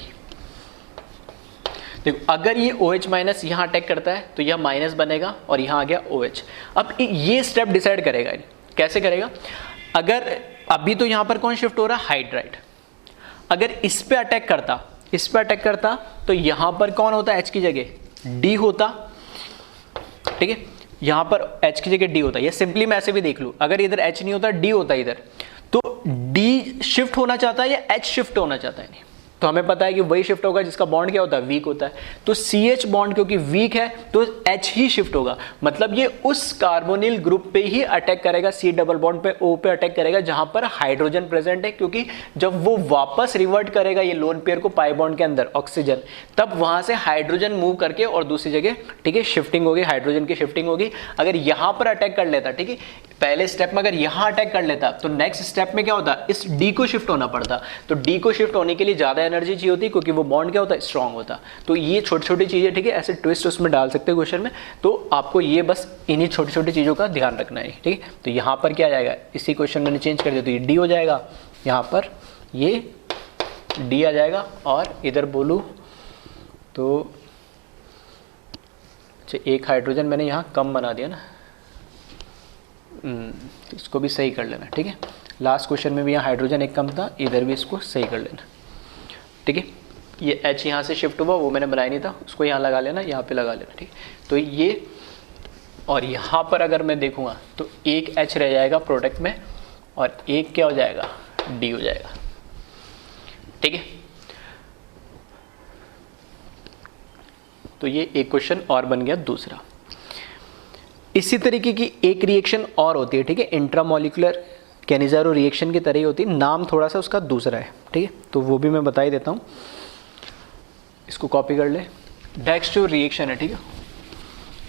देखो अगर ये OH माइनस यहाँ अटैक करता है तो यह माइनस बनेगा और यहाँ आ गया OH। अब ये स्टेप डिसाइड करेगा, कैसे करेगा, अगर अभी तो यहाँ पर कौन शिफ्ट हो रहा है, हाइड्राइड, अगर इस पे अटैक करता तो यहाँ पर कौन होता, H की जगह D होता, ठीक है, यहाँ पर H की जगह D होता, या सिंपली मैं ऐसे भी देख लूँ, अगर इधर H नहीं होता D होता इधर, तो D शिफ्ट होना चाहता है या H शिफ्ट होना चाहता है, नहीं तो हमें पता है कि वही शिफ्ट होगा जिसका बॉन्ड क्या होता है, वीक होता है। तो CH बॉन्ड क्योंकि वीक है तो H ही शिफ्ट होगा, मतलब ये उस कार्बोनिल ग्रुप पे ही अटैक करेगा, C डबल बॉन्ड पे O पे अटैक करेगा जहां पर हाइड्रोजन प्रेजेंट है, क्योंकि जब वो वापस रिवर्ट करेगा ये लोन पेयर को पाई बॉन्ड के अंदर ऑक्सीजन, तब वहां से हाइड्रोजन मूव करके और दूसरी जगह, ठीक है, शिफ्टिंग होगी, हाइड्रोजन की शिफ्टिंग होगी। अगर यहाँ पर अटैक कर लेता, ठीक है, पहले स्टेप में अगर यहाँ अटैक कर लेता तो नेक्स्ट स्टेप में क्या होता, इस D को शिफ्ट होना पड़ता, तो D को शिफ्ट होने के लिए ज्यादा एनर्जी चाहिए होती क्योंकि वो बॉन्ड क्या होता है, स्ट्रांग होता। तो ये छोटी छोटी चीजें, ठीक है, ऐसे ट्विस्ट उसमें डाल सकते हो क्वेश्चन में, तो आपको ये बस इन्हीं छोटी छोटी चीजों का ध्यान रखना है, ठीक है। तो यहाँ पर क्या आ जाएगा, इसी क्वेश्चन मैंने चेंज कर दिया तो ये D हो जाएगा, यहाँ पर ये D आ जाएगा, और इधर बोलूँ तो अच्छा एक हाइड्रोजन मैंने यहाँ कम बना दिया ना, इसको भी सही कर लेना, ठीक है, लास्ट क्वेश्चन में भी यहाँ हाइड्रोजन एक कम था, इधर भी इसको सही कर लेना, ठीक है। ये H यहाँ से शिफ्ट हुआ वो मैंने बनाया नहीं था, उसको यहाँ लगा लेना, यहाँ पे लगा लेना, ठीक। तो ये, और यहाँ पर अगर मैं देखूँगा तो एक H रह जाएगा प्रोडक्ट में और एक क्या हो जाएगा, D हो जाएगा, ठीक है। तो ये एक क्वेश्चन और बन गया दूसरा। इसी तरीके की एक रिएक्शन और होती है, ठीक है, इंट्रामोलिकुलर कैनिज़ारो रिएक्शन की तरह ही होती है, नाम थोड़ा सा उसका दूसरा है, ठीक है, तो वो भी मैं बता ही देता हूँ, इसको कॉपी कर ले। नेक्स्ट जो रिएक्शन है, ठीक है,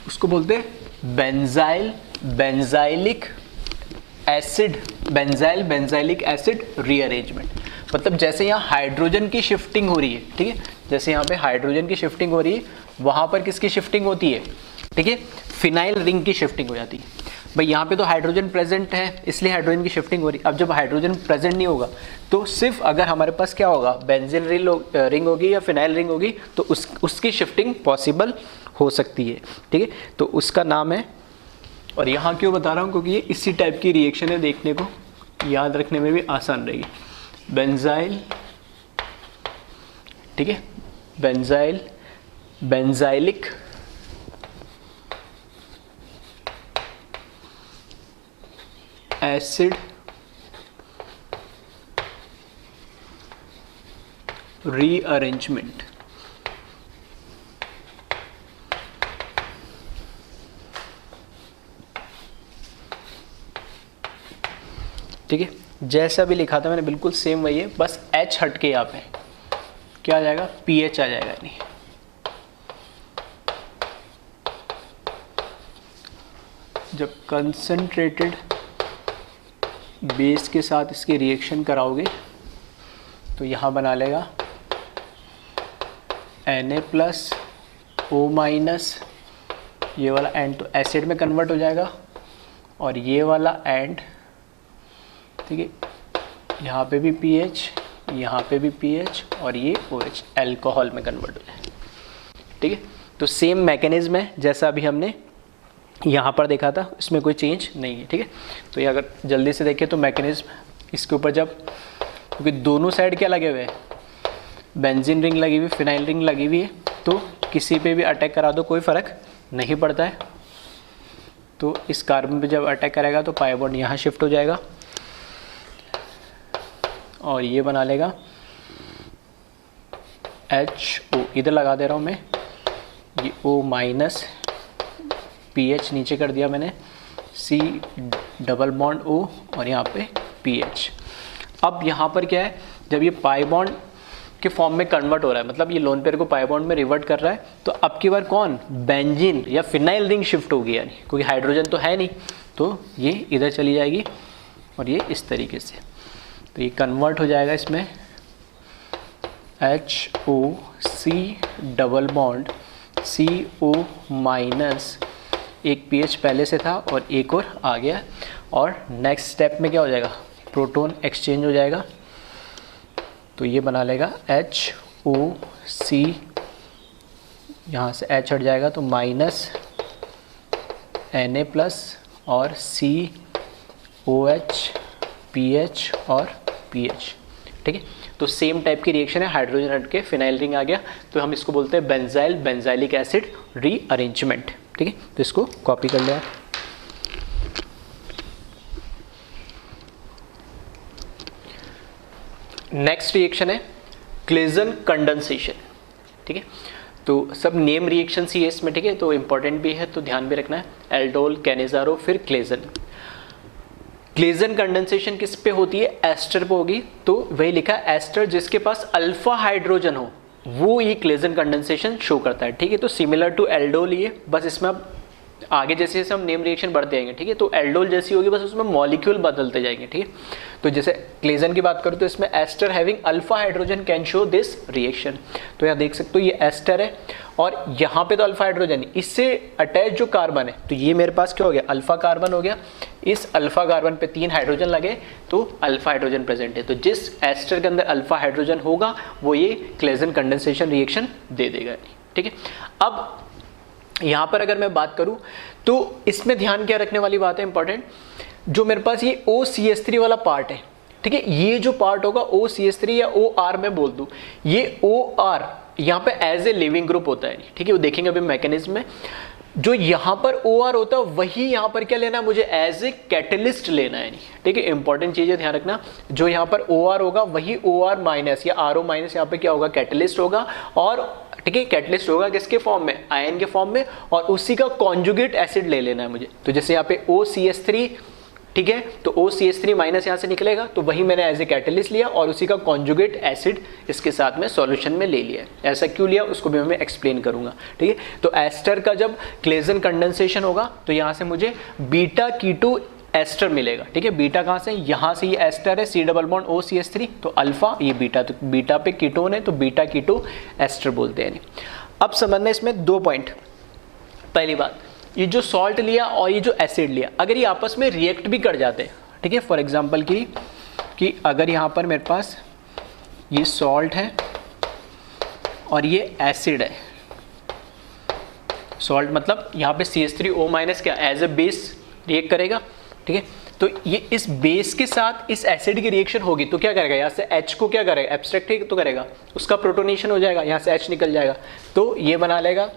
उसको बोलते हैं बेंजाइलिक एसिड रीअरेंजमेंट। मतलब जैसे यहाँ हाइड्रोजन की शिफ्टिंग हो रही है, ठीक है, जैसे यहाँ पे हाइड्रोजन की शिफ्टिंग हो रही है, वहाँ पर किसकी शिफ्टिंग होती है, ठीक है, फिनाइल रिंग की शिफ्टिंग हो जाती है। भाई यहाँ पे तो हाइड्रोजन प्रेजेंट है इसलिए हाइड्रोजन की शिफ्टिंग हो रही है। अब जब हाइड्रोजन प्रेजेंट नहीं होगा तो सिर्फ अगर हमारे पास क्या होगा, बेंजीन रिंग होगी या फिनाइल रिंग होगी, तो उसकी शिफ्टिंग पॉसिबल हो सकती है, ठीक है, तो उसका नाम है। और यहाँ क्यों बता रहा हूँ, क्योंकि ये इसी टाइप की रिएक्शन है, देखने को याद रखने में भी आसान रहेगी। बेंजाइल, ठीक है, बेंजाइलिक एसिड रीअरेंजमेंट। ठीक है, जैसा भी लिखा था मैंने बिल्कुल सेम वही है, बस H हट के यहाँ पे क्या आ जाएगा, pH आ जाएगा। नहीं, जब कंसंट्रेटेड बेस के साथ इसकी रिएक्शन कराओगे तो यहाँ बना लेगा Na+O-, ये वाला एंड तो एसिड में कन्वर्ट हो जाएगा, और ये वाला एंड, ठीक है, यहाँ पे भी pH, यहाँ पे भी pH, और ये OH अल्कोहल में कन्वर्ट हो जाएगा, ठीक है। तो सेम मैकेनिज्म है जैसा अभी हमने यहाँ पर देखा था, इसमें कोई चेंज नहीं है, ठीक है। तो ये अगर जल्दी से देखें तो मैकेनिज्म इसके ऊपर जब, क्योंकि दोनों साइड क्या लगे हुए हैं, बेंजीन रिंग लगी हुई, फिनाइल रिंग लगी हुई है, तो किसी पे भी अटैक करा दो कोई फ़र्क नहीं पड़ता है। तो इस कार्बन पे जब अटैक करेगा तो पाई बॉन्ड यहाँ शिफ्ट हो जाएगा और ये बना लेगा HO, इधर लगा दे रहा हूँ मैं, ये O-, pH नीचे कर दिया मैंने, C डबल बॉन्ड O, और यहाँ पे pH। अब यहाँ पर क्या है, जब ये पाई बॉन्ड के फॉर्म में कन्वर्ट हो रहा है, मतलब ये लोन पेयर को पाई बॉन्ड में रिवर्ट कर रहा है, तो अब की बार कौन, बेंजीन या फिनाइल रिंग शिफ्ट होगी, यानी क्योंकि हाइड्रोजन तो है नहीं, तो ये इधर चली जाएगी और ये इस तरीके से, तो ये कन्वर्ट हो जाएगा इसमें HOC double bond CO minus, एक पीएच पहले से था और एक और आ गया, और नेक्स्ट स्टेप में क्या हो जाएगा, प्रोटॉन एक्सचेंज हो जाएगा, तो ये बना लेगा HOC, यहाँ से H हट जाएगा तो माइनस Na प्लस और COH PH और PH, ठीक है। तो सेम टाइप की रिएक्शन है, हाइड्रोजन हट के फिनाइल रिंग आ गया, तो हम इसको बोलते हैं बेंजाइलिक एसिड रीअरेंजमेंट, ठीक है। तो इसको कॉपी कर लिया। नेक्स्ट रिएक्शन है क्लेजन कंडेंसेशन, ठीक है। तो सब नेम रिएक्शंस ही है इसमें, ठीक है, तो इंपॉर्टेंट भी है, तो ध्यान भी रखना है। एल्डोल, कैनिजारो, फिर क्लेजन। क्लेजन कंडेंसेशन किस पे होती है, एस्टर पे होगी, तो वही लिखा है एस्टर जिसके पास अल्फा हाइड्रोजन हो वो ये क्लेजन कंडेंसेशन शो करता है, ठीक है। तो सिमिलर टू एल्डोल ये, बस इसमें अब आगे जैसे जैसे हम नेम रिएक्शन बढ़ते जाएंगे, ठीक है, तो एल्डोल जैसी होगी, बस उसमें मॉलिक्यूल बदलते जाएंगे, ठीक है। तो जैसे क्लेजन की बात करूँ तो इसमें ester having alpha hydrogen can show this reaction, तो यहाँ देख सकते हो ये एस्टर है और यहाँ पे तो अल्फा हाइड्रोजन है, इससे अटैच जो कार्बन है, तो ये मेरे पास क्या हो गया, अल्फा कार्बन हो गया, इस अल्फा कार्बन पे 3 हाइड्रोजन लगे तो अल्फा हाइड्रोजन प्रेजेंट है, तो जिस एस्टर के अंदर अल्फा हाइड्रोजन होगा वो ये क्लेजन कंडेंसेशन रिएक्शन दे देगा, ठीक है। अब यहाँ पर अगर मैं बात करूँ तो इसमें ध्यान क्या रखने वाली बात है इंपॉर्टेंट, जो मेरे पास ये OCH3 वाला पार्ट है, ठीक है, ये जो पार्ट होगा OCH3 या OR में बोल दूं, ये OR यहाँ पे एज ए लिविंग ग्रुप होता है, ठीक है, वो देखेंगे अभी मैकेनिज्म में। जो यहाँ पर OR होता है वही यहाँ पर क्या लेना है मुझे, एज ए कैटलिस्ट लेना है, ठीक है। इंपॉर्टेंट चीज़ है, ध्यान रखना, जो यहाँ पर OR होगा वही OR माइनस या RO माइनस यहाँ पे क्या होगा, कैटलिस्ट होगा, और ठीक है, कैटलिस्ट होगा किसके फॉर्म में, आयन के फॉर्म में, और उसी का कॉन्जुगेट एसिड ले लेना है मुझे। तो जैसे यहाँ पे OCH3, ठीक है, तो OCH3 माइनस यहाँ से निकलेगा, तो वही मैंने एज ए कैटलिस्ट लिया और उसी का कॉन्जुगेट एसिड इसके साथ में सॉल्यूशन में ले लिया है। ऐसा क्यों लिया उसको भी मैं एक्सप्लेन करूंगा, ठीक है। तो एस्टर का जब क्लेजन कंडेंसेशन होगा तो यहाँ से मुझे बीटा कीटो एस्टर मिलेगा, ठीक है। बीटा कहाँ से, यहाँ से ये एस्टर है, C डबल बॉन्ड OCH3, तो अल्फा ये बीटा, तो बीटा पे कीटोन है तो बीटा कीटो एस्टर बोलते हैं। अब समझना इसमें 2 पॉइंट। पहली बात, ये जो सॉल्ट लिया और ये जो एसिड लिया, अगर ये आपस में रिएक्ट भी कर जाते हैं, ठीक है, फॉर एग्जांपल कि अगर यहाँ पर मेरे पास ये सॉल्ट है और ये एसिड है, सॉल्ट मतलब यहाँ पे CH3O माइनस क्या एज ए बेस रिएक्ट करेगा, ठीक है, तो ये इस बेस के साथ इस एसिड की रिएक्शन होगी तो क्या करेगा, यहाँ से H को क्या करेगा, एब्स्ट्रैक्ट तो करेगा, उसका प्रोटोनेशन हो जाएगा, यहाँ से H निकल जाएगा, तो ये बना लेगा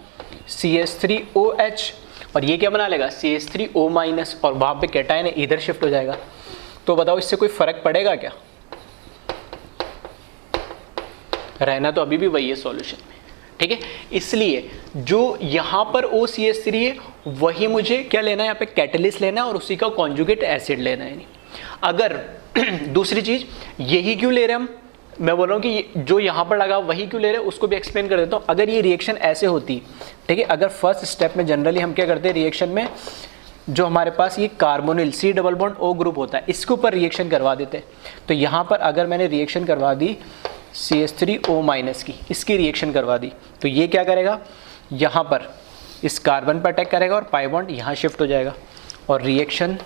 CH3OH, और ये क्या बना लेगा CH3O माइनस, और वहाँ पे कैटायन है इधर शिफ्ट हो जाएगा। तो बताओ इससे कोई फर्क पड़ेगा क्या, रहना तो अभी भी वही है सॉल्यूशन में, ठीक है। इसलिए जो यहाँ पर OCH3 है वही मुझे क्या लेना है, यहाँ पे कैटलिस्ट लेना है और उसी का कॉन्जुगेट एसिड लेना है। अगर दूसरी चीज यही क्यों ले रहे हैं हम, मैं बोल रहा हूँ कि जो यहाँ पर लगा वही क्यों ले रहे हैं उसको भी एक्सप्लेन कर देता हूँ। अगर ये रिएक्शन ऐसे होती, ठीक है, अगर फर्स्ट स्टेप में जनरली हम क्या करते हैं, रिएक्शन में जो हमारे पास ये carbonyl C double bond O group होता है इसके ऊपर रिएक्शन करवा देते हैं। तो यहाँ पर अगर मैंने रिएक्शन करवा दी CH3O माइनस की, इसकी रिएक्शन करवा दी, तो ये क्या करेगा, यहाँ पर इस कार्बन पर अटैक करेगा और पाई बॉन्ड यहाँ शिफ्ट हो जाएगा, और रिएक्शन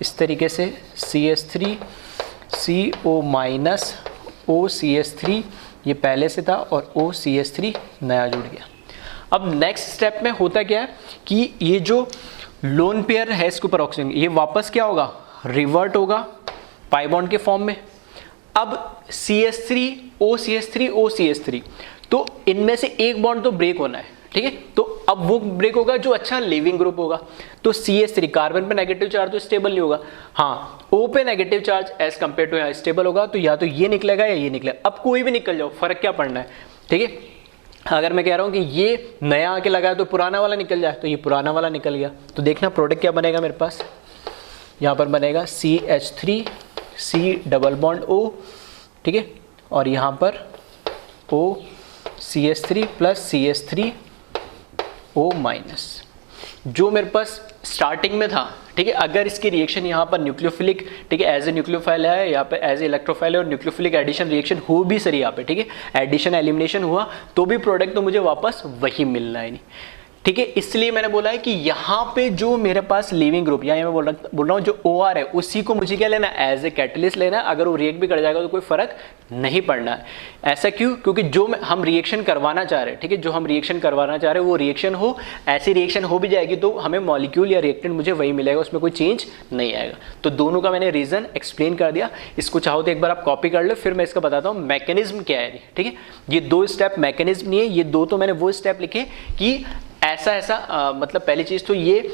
इस तरीके से CH3CO माइनस OCH3 ये पहले से था और OCH3 नया जुड़ गया। अब नेक्स्ट स्टेप में होता क्या है कि ये जो लोन पेयर है इसके ऊपर ऑक्सीजन, ये वापस क्या होगा, रिवर्ट होगा पाई बॉन्ड के फॉर्म में। अब CH3 OCH3 OCH3, तो इनमें से एक बॉन्ड तो ब्रेक होना है, ठीक है, तो अब वो ब्रेक होगा जो अच्छा लिविंग ग्रुप होगा। तो CH3 कार्बन पे नेगेटिव चार्ज तो स्टेबल नहीं होगा, हाँ O पे negative charge as compare to यहाँ स्टेबल होगा, तो या तो ये निकलेगा या ये निकलेगा। अब कोई भी निकल जाओ, फर्क क्या पड़ना है, ठीक है। अगर मैं कह रहा हूँ कि ये नया आके लगा है तो पुराना वाला निकल जाए, तो ये पुराना वाला निकल गया, तो देखना प्रोडक्ट क्या बनेगा मेरे पास, यहाँ पर बनेगा CH3 C double bond O, ठीक है, और यहाँ पर OCH3 प्लस CH3O माइनस, जो मेरे पास स्टार्टिंग में था, ठीक है। अगर इसकी रिएक्शन यहाँ पर न्यूक्लियोफिलिक, ठीक है, एज ए न्यूक्लियोफाइल है, यहाँ पे एज ए इलेक्ट्रोफाइल है और न्यूक्लियोफिलिक एडिशन रिएक्शन हो भी सर यहाँ पे, ठीक है, एडिशन एलिमिनेशन हुआ तो भी प्रोडक्ट तो मुझे वापस वही मिलना है नहीं, ठीक है। इसलिए मैंने बोला है कि यहाँ पे जो मेरे पास लिविंग ग्रुप, यहाँ मैं बोल रहा हूँ जो OR है उसी को मुझे क्या लेना है, एज ए कैटलिस्ट लेना है। अगर वो रिएक्ट भी कर जाएगा तो कोई फर्क नहीं पड़ना है। ऐसा क्यों? क्योंकि जो हम रिएक्शन करवाना चाह रहे हैं, ठीक है, जो हम रिएक्शन करवाना चाह रहे हैं वो रिएक्शन हो, ऐसी रिएक्शन हो भी जाएगी तो हमें मॉलिक्यूल या रिएक्टेंट मुझे वही मिलेगा, उसमें कोई चेंज नहीं आएगा। तो दोनों का मैंने रीजन एक्सप्लेन कर दिया। इसको चाहो तो एक बार आप कॉपी कर लो, फिर मैं इसका बताता हूँ मैकेनिज्म क्या है, ठीक है। ये 2 स्टेप मैकेनिज्म नहीं है, ये 2 तो मैंने वो स्टेप लिखे कि ऐसा ऐसा मतलब पहली चीज तो ये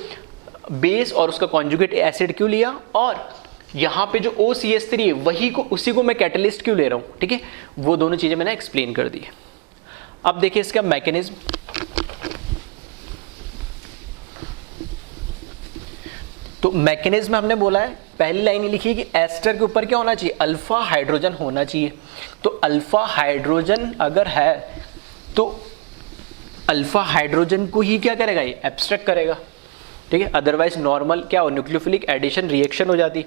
बेस और उसका कॉन्जुगेट एसिड क्यों लिया, और यहाँ पे जो OCH3 है वही को उसी को मैं कैटलिस्ट क्यों ले रहा हूँ, ठीक है। वो दोनों चीजें मैंने एक्सप्लेन कर दी है। अब देखिए इसका मैकेनिज्म। तो मैकेनिज्म हमने बोला है, पहली लाइन लिखी है कि एस्टर के ऊपर क्या होना चाहिए, अल्फा हाइड्रोजन होना चाहिए। तो अल्फा हाइड्रोजन अगर है तो अल्फा हाइड्रोजन को ही क्या करेगा, ये एब्स्ट्रैक्ट करेगा, ठीक है। अदरवाइज नॉर्मल क्या हो, न्यूक्लियोफिलिक एडिशन रिएक्शन हो जाती,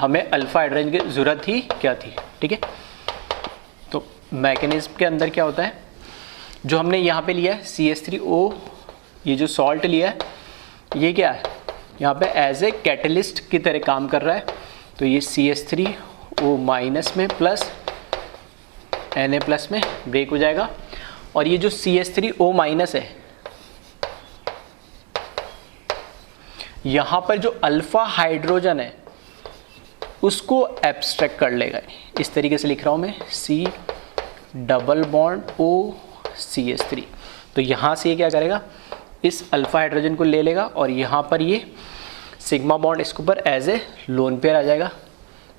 हमें अल्फा हाइड्रोजन की जरूरत ही क्या थी, ठीक है। तो मैकेनिज्म के अंदर क्या होता है, जो हमने यहाँ पे लिया है CH3O, ये जो सॉल्ट लिया है ये क्या है, यहाँ पे एज ए कैटलिस्ट की तरह काम कर रहा है। तो ये CH3O माइनस में प्लस Na प्लस में ब्रेक हो जाएगा, और ये जो CH3O माइनस है यहाँ पर जो अल्फा हाइड्रोजन है उसको एब्स्ट्रैक्ट कर लेगा। इस तरीके से लिख रहा हूँ मैं, C डबल बॉन्ड OCH3। तो यहाँ से ये क्या करेगा, इस अल्फा हाइड्रोजन को ले लेगा और यहाँ पर ये सिग्मा बॉन्ड इसके ऊपर एज ए लोन पेयर आ जाएगा।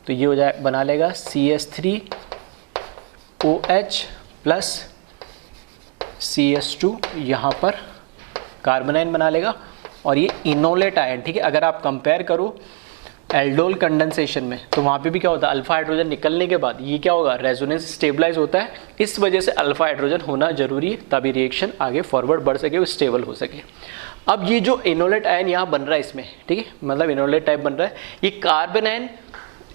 तो ये हो जाए, बना लेगा CH3OH प्लस CH2, यहाँ पर कार्बन आयन बना लेगा, और ये इनोलेट आयन, ठीक है। अगर आप कंपेयर करो एल्डोल कंडेंसेशन में तो वहाँ पे भी क्या होता है, अल्फा हाइड्रोजन निकलने के बाद ये क्या होगा, रेजोनेंस स्टेबलाइज होता है। इस वजह से अल्फा हाइड्रोजन होना जरूरी है, तभी रिएक्शन आगे फॉरवर्ड बढ़ सके, वो स्टेबल हो सके। अब ये जो इनोलेट आयन यहाँ बन रहा है इसमें, ठीक है, मतलब इनोलेट टाइप बन रहा है, ये कार्बन आयन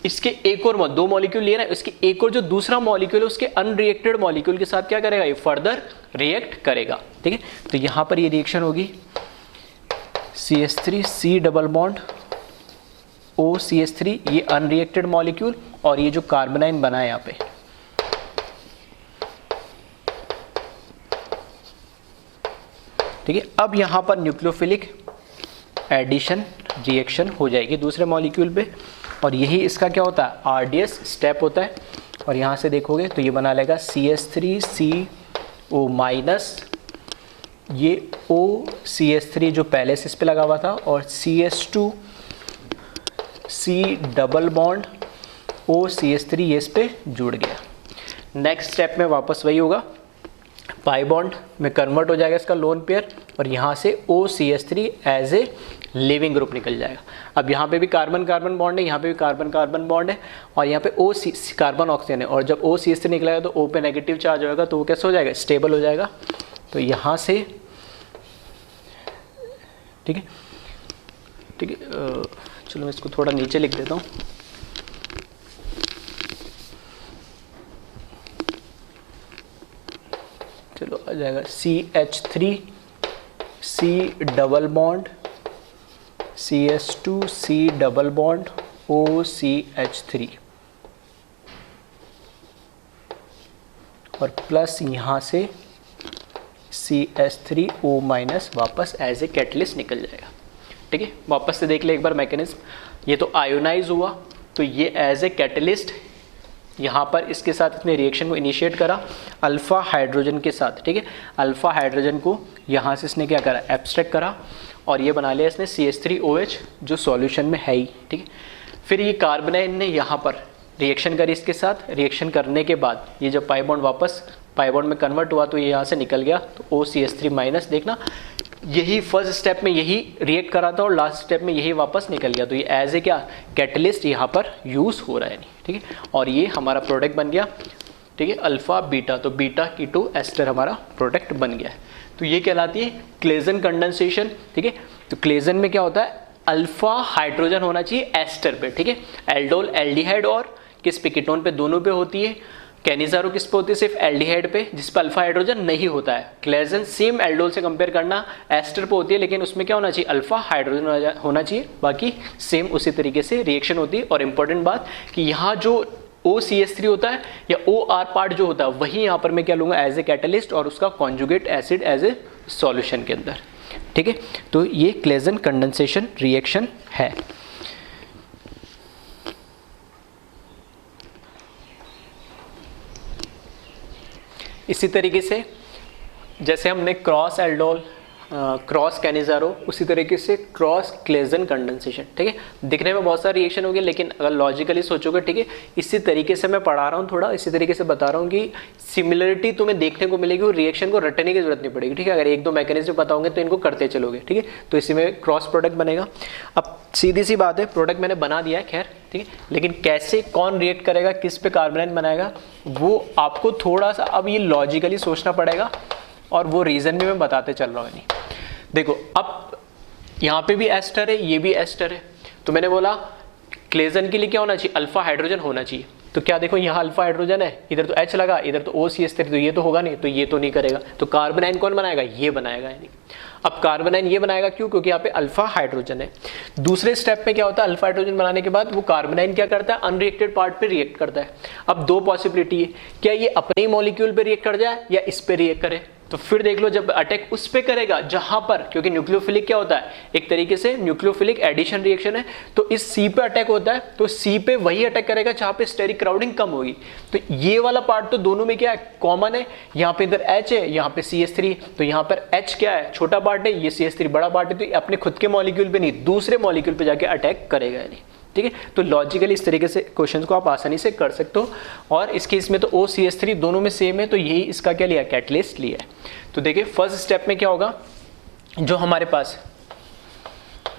इसके एक और 2 मॉलिक्यूल लिए ना, इसके एक और जो दूसरा मॉलिक्यूल है उसके अनरिएक्टेड मॉलिक्यूल के साथ क्या करेगा, ये फर्दर रिएक्ट करेगा, ठीक है। तो यहाँ पर ये रिएक्शन होगी CH3 C double bond OCH3, ये अनरिएक्टेड मॉलिक्यूल, और ये जो कार्बन आयन बना है यहाँ पे, ठीक है। अब यहाँ पर न्यूक्लियोफिलिक एडिशन रिएक्शन हो जाएगी दूसरे मॉलिक्यूल पे, और यही इसका क्या होता है, RDS स्टेप होता है। और यहाँ से देखोगे तो ये बना लेगा CH3CO माइनस, ये OCH3 जो पहले से इस पे लगा हुआ था, और CH2C डबल बॉन्ड OCH3 ये इस पे जुड़ गया। नेक्स्ट स्टेप में वापस वही होगा, पाई बॉन्ड में कन्वर्ट हो जाएगा इसका लोन पेयर, और यहाँ से OCH3 as a leaving group निकल जाएगा। अब यहाँ पे भी कार्बन कार्बन बॉन्ड है, यहाँ पे भी कार्बन कार्बन बॉन्ड है, और यहाँ पे O कार्बन ऑक्सीजन है, और जब OCH3 निकलेगा तो O पे नेगेटिव चार्ज होगा, तो वो कैसे हो जाएगा, स्टेबल हो जाएगा। तो यहाँ से ठीक है, ठीक है, चलो मैं इसको थोड़ा नीचे लिख देता हूँ। चलो आ जाएगा CH3 C double bond CH2 C double bond OCH3, और प्लस यहाँ से CH3O माइनस वापस एज ए कैटलिस्ट निकल जाएगा, ठीक है। वापस से देख ले एक बार मैकेनिज्म, ये तो आयोनाइज हुआ, तो ये एज ए कैटलिस्ट यहाँ पर इसके साथ इसने रिएक्शन को इनिशिएट करा अल्फा हाइड्रोजन के साथ, ठीक है। अल्फा हाइड्रोजन को यहाँ से इसने क्या करा, एब्स्ट्रैक्ट करा, और ये बना लिया इसने CH3OH जो सॉल्यूशन में है ही, ठीक है। फिर ये कार्बन आयन ने यहाँ पर रिएक्शन करी इसके साथ, रिएक्शन करने के बाद ये जब पाई बॉन्ड वापस पाई बॉन्ड में कन्वर्ट हुआ तो ये यहाँ से निकल गया, तो OCH3 माइनस, देखना यही फर्स्ट स्टेप में यही रिएक्ट करा था और लास्ट स्टेप में यही वापस निकल गया, तो ये एज ए क्या कैटलिस्ट यहाँ पर यूज़ हो रहा है, नहीं ठीक है। और ये हमारा प्रोडक्ट बन गया, ठीक है, अल्फा बीटा, तो बीटा कीटो एस्टर हमारा प्रोडक्ट बन गया है। तो ये कहलाती है क्लेजन कंडेंसेशन, ठीक है। तो क्लेजन में क्या होता है, अल्फा हाइड्रोजन होना चाहिए एस्टर पे, ठीक है। एल्डोल एल्डिहाइड और किस पे, कीटोन पे, दोनों पे होती है। कैनिजारो किस पे होती है, सिर्फ एल्डिहाइड पे, जिस पे अल्फा हाइड्रोजन नहीं होता है। क्लेजन सेम एल्डोल से कंपेयर करना, एस्टर पे होती है, लेकिन उसमें क्या होना चाहिए, अल्फा हाइड्रोजन होना चाहिए, बाकी सेम उसी तरीके से रिएक्शन होती है। और इंपॉर्टेंट बात कि यहाँ जो OCH3 होता है या OR पार्ट जो होता है वही यहाँ पर मैं क्या लूँगा एज ए कैटलिस्ट और उसका conjugate acid as a solution के अंदर, ठीक है। तो ये क्लेजन कंडेंसेशन रिएक्शन है। इसी तरीके से जैसे हमने क्रॉस एल्डोल, क्रॉस कैनिजारो, उसी तरीके से क्रॉस क्लेजन कंडेंसेशन, ठीक है। दिखने में बहुत सारे रिएक्शन होंगे, लेकिन अगर लॉजिकली सोचोगे, ठीक है, इसी तरीके से मैं पढ़ा रहा हूँ, थोड़ा इसी तरीके से बता रहा हूँ कि सिमिलरिटी तुम्हें देखने को मिलेगी और रिएक्शन को रटने की जरूरत नहीं पड़ेगी, ठीक है। अगर एक दो मैकेनिज्म पता होंगे तो इनको करते चलोगे, ठीक है। तो इसी में क्रॉस प्रोडक्ट बनेगा। अब सीधी सी बात है, प्रोडक्ट मैंने बना दिया है, खैर, ठीक है, लेकिन कैसे कौन रिएक्ट करेगा, किस पे कार्बोनाइल बनाएगा, वो आपको थोड़ा सा अब ये लॉजिकली सोचना पड़ेगा और वो रीज़न भी मैं बताते चल रहा हूँ। नहीं देखो, अब यहाँ पे भी एस्टर है, ये भी एस्टर है, तो मैंने बोला क्लेजन के लिए क्या होना चाहिए, अल्फा हाइड्रोजन होना चाहिए। तो क्या देखो, यहाँ अल्फा हाइड्रोजन है, इधर तो H लगा, इधर तो OCH3, तो ये तो होगा नहीं, तो ये तो नहीं करेगा। तो कार्बोनाइन कौन बनाएगा, ये बनाएगा। यानी अब कार्बोनाइन ये बनाएगा, क्यों, क्योंकि यहाँ पे अल्फा हाइड्रोजन है। दूसरे स्टेप में क्या होता है, अल्फा हाइड्रोजन बनाने के बाद वो कार्बोनाइन क्या करता है, अनरिएक्टेड पार्ट पे रिएक्ट करता है। अब दो पॉसिबिलिटी है, क्या ये अपने ही मॉलिक्यूल पे रिएक्ट कर जाए या इस पे रिएक्ट करे। तो फिर देख लो, जब अटैक उस पे करेगा जहां पर, क्योंकि न्यूक्लियोफिलिक क्या होता है, एक तरीके से न्यूक्लियोफिलिक एडिशन रिएक्शन है, तो इस सी पे अटैक होता है, तो सी पे वही अटैक करेगा जहां पे स्टेरिक क्राउडिंग कम होगी। तो ये वाला पार्ट तो दोनों में क्या है, कॉमन है। यहाँ पे इधर H है, यहाँ पे CH3, तो यहाँ पर H क्या है, छोटा पार्ट है, ये CH3 बड़ा पार्ट है, तो अपने खुद के मॉलिक्यूल पे नहीं, दूसरे मॉलिक्यूल पे जाके अटैक करेगा। यानी ठीक है, तो लॉजिकली इस तरीके से क्वेश्चन को आप आसानी से कर सकते हो। और इस केस में तो OCH3 दोनों में सेम है, तो यही इसका क्या लिया, कैटलिस्ट लिया है। तो देखिए फर्स्ट स्टेप में क्या होगा, जो हमारे पास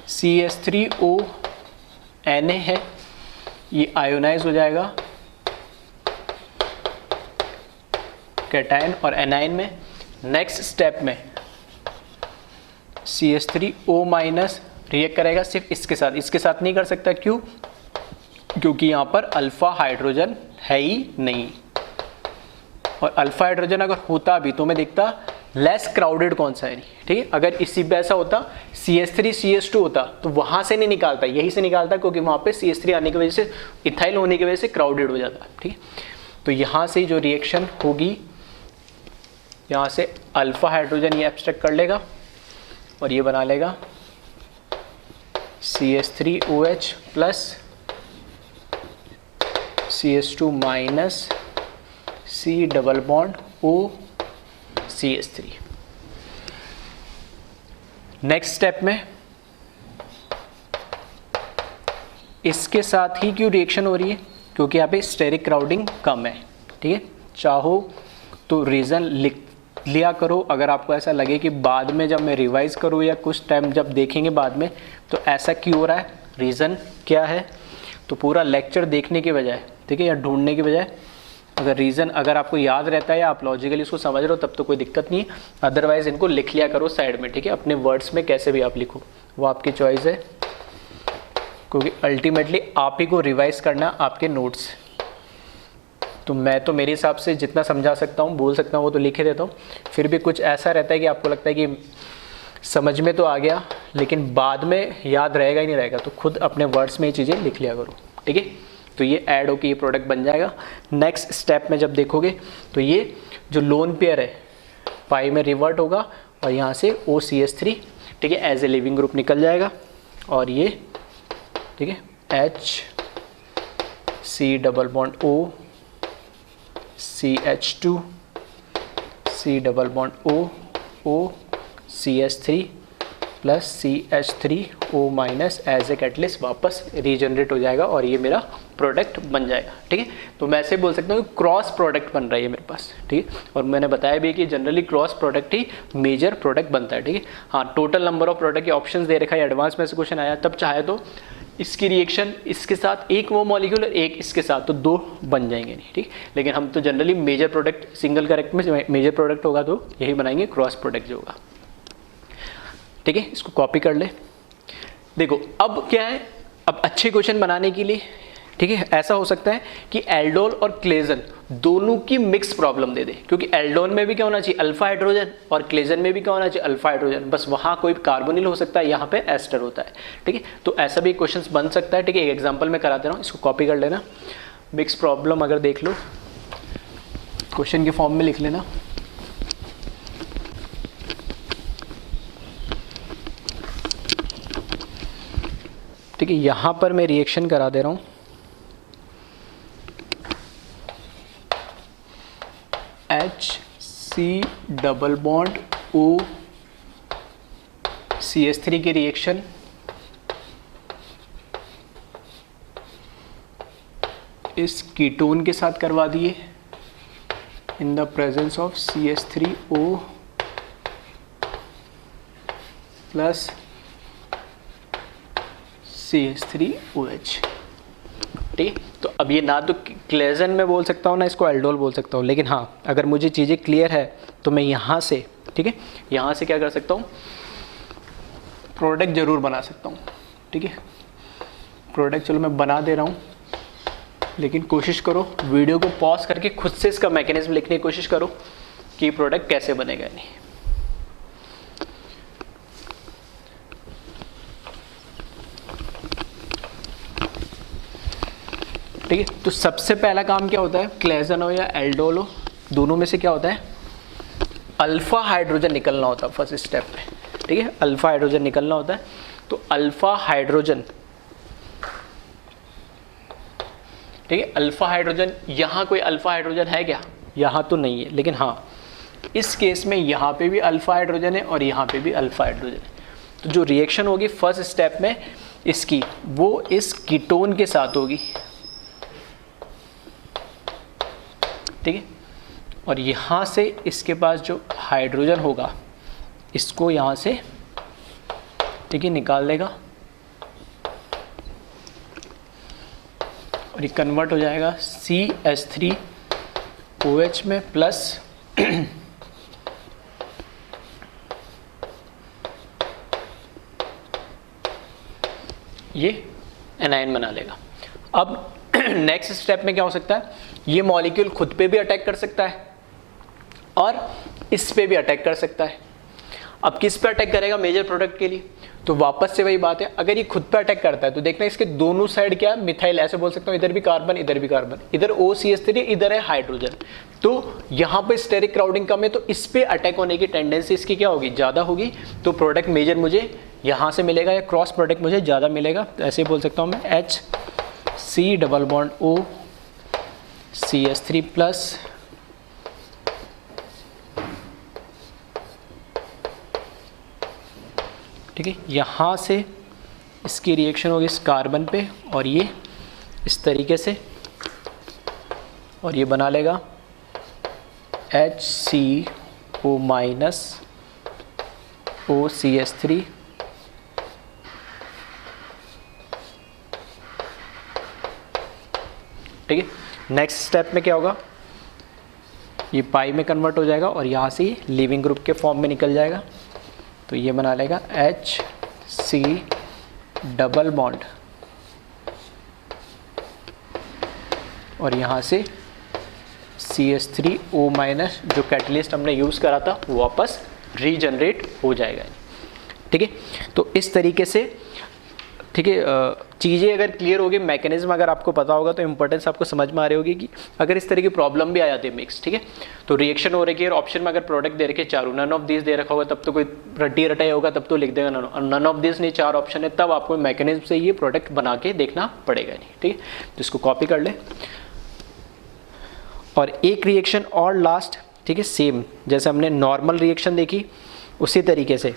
CH3O Na है, ये आयोनाइज हो जाएगा कैटायन और एनायन में। नेक्स्ट स्टेप में CH3O माइनस रिएक्ट करेगा सिर्फ इसके साथ नहीं कर सकता, क्यों, क्योंकि यहाँ पर अल्फा हाइड्रोजन है ही नहीं। और अल्फा हाइड्रोजन अगर होता भी तो मैं देखता लेस क्राउडेड कौन सा है, नहीं ठीक है। अगर इसी पे ऐसा होता CH3 CH2 होता तो वहां से नहीं निकालता, यही से निकालता, क्योंकि वहां पे CH3 आने की वजह से, इथाइल होने की वजह से क्राउडेड हो जाता, ठीक है। तो यहाँ से जो रिएक्शन होगी, यहाँ से अल्फा हाइड्रोजन ये एब्स्ट्रैक्ट कर लेगा और ये बना लेगा CH3OH plus CH2 minus C double bond O CH3। Next step में इसके साथ ही क्यों रिएक्शन हो रही है, क्योंकि यहाँ पे स्टेरिक क्राउडिंग कम है, ठीक है। चाहो तो रीज़न लिख लिया करो, अगर आपको ऐसा लगे कि बाद में जब मैं रिवाइज करूँ या कुछ टाइम जब देखेंगे बाद में तो ऐसा क्यों हो रहा है, रीज़न क्या है, तो पूरा लेक्चर देखने के बजाय, ठीक है, या ढूंढने के बजाय अगर रीज़न अगर आपको याद रहता है या आप लॉजिकली इसको समझ रहे हो तब तो कोई दिक्कत नहीं है, अदरवाइज इनको लिख लिया करो साइड में, ठीक है। अपने वर्ड्स में कैसे भी आप लिखो, वो आपकी चॉइस है, क्योंकि अल्टीमेटली आप ही को रिवाइज करना आपके नोट्स। तो मैं तो मेरे हिसाब से जितना समझा सकता हूँ, बोल सकता हूँ, वो तो लिखे देता हूँ। फिर भी कुछ ऐसा रहता है कि आपको लगता है कि समझ में तो आ गया लेकिन बाद में याद रहेगा ही नहीं रहेगा, तो खुद अपने वर्ड्स में ये चीज़ें लिख लिया करो, ठीक है। तो ये ऐड होकर ये प्रोडक्ट बन जाएगा। नेक्स्ट स्टेप में जब देखोगे तो ये जो लोन पेयर है पाई में रिवर्ट होगा और यहाँ से OCH3, ठीक है, एज ए लिविंग ग्रुप निकल जाएगा और ये, ठीक है, H C double bond O CH2 C double bond O CH3 plus CH3O minus as a catalyst वापस रीजनरेट हो जाएगा और ये मेरा प्रोडक्ट बन जाएगा। ठीक है, तो मैं ऐसे बोल सकता हूँ कि क्रॉस प्रोडक्ट बन रहा है ये मेरे पास। ठीक है, और मैंने बताया भी कि जनरली क्रॉस प्रोडक्ट ही मेजर प्रोडक्ट बनता है। ठीक है, हाँ, टोटल नंबर ऑफ प्रोडक्ट के ऑप्शंस दे रखा है, एडवांस में से क्वेश्चन आया, तब चाहे तो इसकी रिएक्शन इसके साथ एक वो मॉलिक्यूल और एक इसके साथ, तो दो बन जाएंगे नहीं। ठीक, लेकिन हम तो generally major product, single correct में मेजर प्रोडक्ट होगा तो यही बनाएंगे, क्रॉस प्रोडक्ट जो होगा। ठीक है, इसको कॉपी कर ले। देखो अब क्या है, अब अच्छे क्वेश्चन बनाने के लिए, ठीक है, ऐसा हो सकता है कि एल्डोल और क्लेजन दोनों की मिक्स प्रॉब्लम दे दे, क्योंकि एल्डोल में भी क्या होना चाहिए, अल्फा हाइड्रोजन, और क्लेजन में भी क्या होना चाहिए, अल्फा हाइड्रोजन, बस वहां कोई कार्बोनिल हो सकता है, यहाँ पे एस्टर होता है। ठीक है, तो ऐसा भी क्वेश्चन बन सकता है। ठीक है, एक एग्जाम्पल में करा दे रहा हूँ, इसको कॉपी कर लेना। मिक्स प्रॉब्लम अगर देख लो, क्वेश्चन के फॉर्म में लिख लेना। ठीक है, यहां पर मैं रिएक्शन करा दे रहा हूं, HC double bond O CH3 की रिएक्शन इस कीटोन के साथ करवा दिए in the presence of CH3O plus CH3OH। ठीक, तो अब ये ना तो क्लेजन में बोल सकता हूँ ना इसको एल्डोल बोल सकता हूँ, लेकिन हाँ अगर मुझे चीज़ें क्लियर है तो मैं यहाँ से, ठीक है, यहाँ से क्या कर सकता हूँ, प्रोडक्ट जरूर बना सकता हूँ। ठीक है, प्रोडक्ट चलो मैं बना दे रहा हूँ, लेकिन कोशिश करो वीडियो को पॉज करके खुद से इसका मैकेनिज्म लिखने की कोशिश करो कि प्रोडक्ट कैसे बनेगा। नहीं, ठीक है, तो सबसे पहला काम क्या होता है, क्लेजन हो या एल्डोल हो, दोनों में से क्या होता है, अल्फा हाइड्रोजन निकलना होता है फर्स्ट स्टेप में। ठीक है, अल्फा हाइड्रोजन निकलना होता है, तो अल्फा हाइड्रोजन, ठीक है, अल्फा हाइड्रोजन, यहाँ कोई अल्फा हाइड्रोजन है क्या, यहाँ तो नहीं है, लेकिन हाँ इस केस में यहाँ पे भी अल्फा हाइड्रोजन है और यहाँ पे भी अल्फा हाइड्रोजन है। तो जो रिएक्शन होगी फर्स्ट स्टेप में इसकी, वो इस कीटोन के साथ होगी। ठीक है, और यहाँ से इसके पास जो हाइड्रोजन होगा इसको यहाँ से, ठीक है, निकाल देगा और ये कन्वर्ट हो जाएगा CH3OH में प्लस ये एनायन बना लेगा। अब नेक्स्ट स्टेप में क्या हो सकता है, ये मॉलिक्यूल खुद पे भी अटैक कर सकता है और इस पे भी अटैक कर सकता है। अब किस पे अटैक करेगा, मेजर प्रोडक्ट के लिए, तो वापस से वही बात है, अगर ये खुद पे अटैक करता है तो देखना इसके दोनों साइड क्या है, मिथाइल, ऐसे बोल सकता हूँ, इधर भी कार्बन इधर भी कार्बन, इधर OCH3 इधर है हाइड्रोजन, तो यहाँ पे स्टेरिक क्राउडिंग कम है, तो इस पे अटैक होने की टेंडेंसी इसकी क्या होगी, ज़्यादा होगी, तो प्रोडक्ट मेजर मुझे यहाँ से मिलेगा या क्रॉस प्रोडक्ट मुझे ज़्यादा मिलेगा। तो ऐसे बोल सकता हूँ मैं HC double bond O CH3 plus ठीक है, यहाँ से इसकी रिएक्शन होगी इस कार्बन पे और ये इस तरीके से, और ये बना लेगा HCO माइनस OCH3 ठीक है। नेक्स्ट स्टेप में क्या होगा, ये पाई में कन्वर्ट हो जाएगा और यहाँ से लीविंग ग्रुप के फॉर्म में निकल जाएगा, तो ये बना लेगा HC डबल बॉन्ड और यहाँ से CH3O माइनस, जो कैटलिस्ट हमने यूज़ करा था वो वापस रीजनरेट हो जाएगा। ठीक है, तो इस तरीके से, ठीक है, चीज़ें अगर क्लियर होगी, मैकेनिज्म अगर आपको पता होगा तो इंपॉर्टेंस आपको समझ में आ रही होगी कि अगर इस तरह की प्रॉब्लम भी आ जाती है मिक्स, ठीक है, तो रिएक्शन हो रही है और ऑप्शन में अगर प्रोडक्ट दे रखे चारों, नन ऑफ दिस दे रखा होगा तब तो कोई रट्टी रटाई होगा, तब तो लिख देगा नन ऑफ दिस नहीं, चार ऑप्शन है, तब आपको मैकेनिज्म से ये प्रोडक्ट बना के देखना पड़ेगा नहीं। ठीक है, तो इसको कॉपी कर ले और एक रिएक्शन और लास्ट, ठीक है, सेम जैसे हमने नॉर्मल रिएक्शन देखी उसी तरीके से,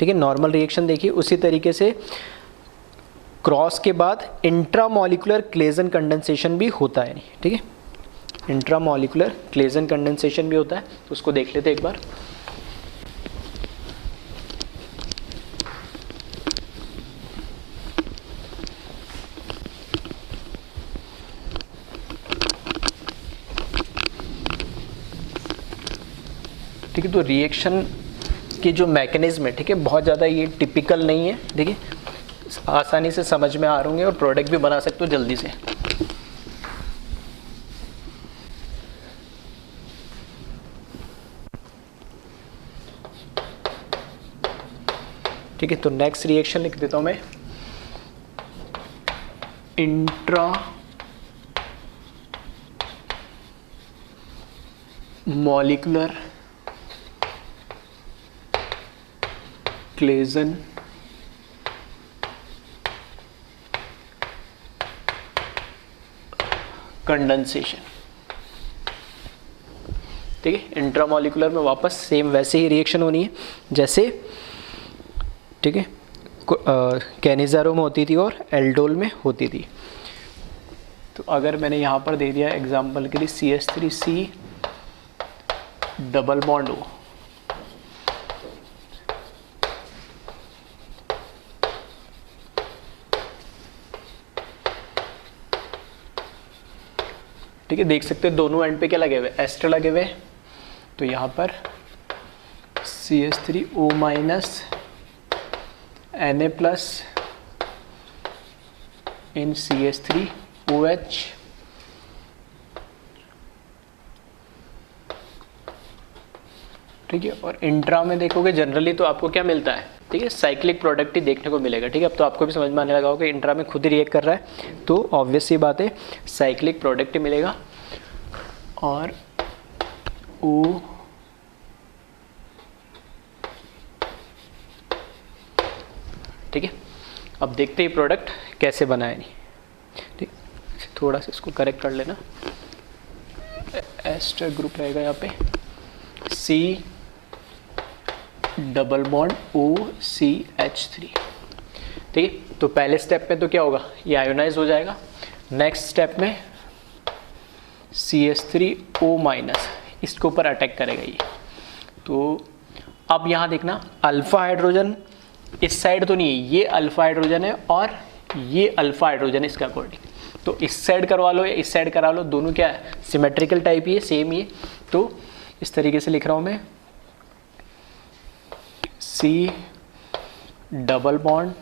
ठीक है, नॉर्मल रिएक्शन देखिए। उसी तरीके से क्रॉस के बाद इंट्रामॉलिक्यूलर क्लेजन कंडेंसेशन भी होता है, ठीक है, इंट्रामॉलिक्यूलर क्लेजन कंडेंसेशन भी होता है, तो उसको देख लेते हैं एक बार। ठीक है, तो रिएक्शन की जो मैकेनिज्म है, ठीक है, बहुत ज़्यादा ये टिपिकल नहीं है, ठीक है, आसानी से समझ में आ रहे होंगे और प्रोडक्ट भी बना सकते हो जल्दी से। ठीक है, तो नेक्स्ट रिएक्शन लिख देता हूं मैं, इंट्रा मॉलिक्यूलर क्लेजन कंडेंसेशन। ठीक है, इंट्रामॉलिक्यूलर में वापस सेम वैसे ही रिएक्शन होनी है जैसे, ठीक है, कैनिज़ारो में होती थी और एल्डोल में होती थी। तो अगर मैंने यहाँ पर दे दिया एग्जांपल के लिए CH3C डबल बॉन्ड O, ठीक है, देख सकते हैं दोनों एंड पे क्या लगे हुए, एस्टर लगे हुए। तो यहाँ पर CH3O माइनस Na प्लस इन CH3OH, ठीक है, और इंट्रा में देखोगे जनरली तो आपको क्या मिलता है, ठीक है, साइक्लिक प्रोडक्ट ही देखने को मिलेगा। ठीक है, अब तो आपको भी समझ में आने लगा होगा कि इंट्रा में खुद ही रिएक्ट कर रहा है, तो ऑब्वियस सी बात है साइक्लिक प्रोडक्ट ही मिलेगा। और O ठीक है, अब देखते हैं प्रोडक्ट कैसे बनाए। नहीं ठीक, थोड़ा सा इसको करेक्ट कर लेना, एस्टर ग्रुप रहेगा यहाँ पे, C डबल बॉन्ड OCH3। ठीक है, तो पहले स्टेप में तो क्या होगा, ये आयोनाइज हो जाएगा। नेक्स्ट स्टेप में CH3O माइनस इसके ऊपर अटैक करेगा ये। तो अब यहाँ देखना, अल्फा हाइड्रोजन इस साइड तो नहीं है, ये अल्फा हाइड्रोजन है और ये अल्फा हाइड्रोजन है इसके अकॉर्डिंग। तो इस साइड करवा लो या इस साइड करा लो, दोनों क्या है, सिमेट्रिकल टाइप ही है, सेम ही है। तो इस तरीके से लिख रहा हूँ मैं, C डबल बॉन्ड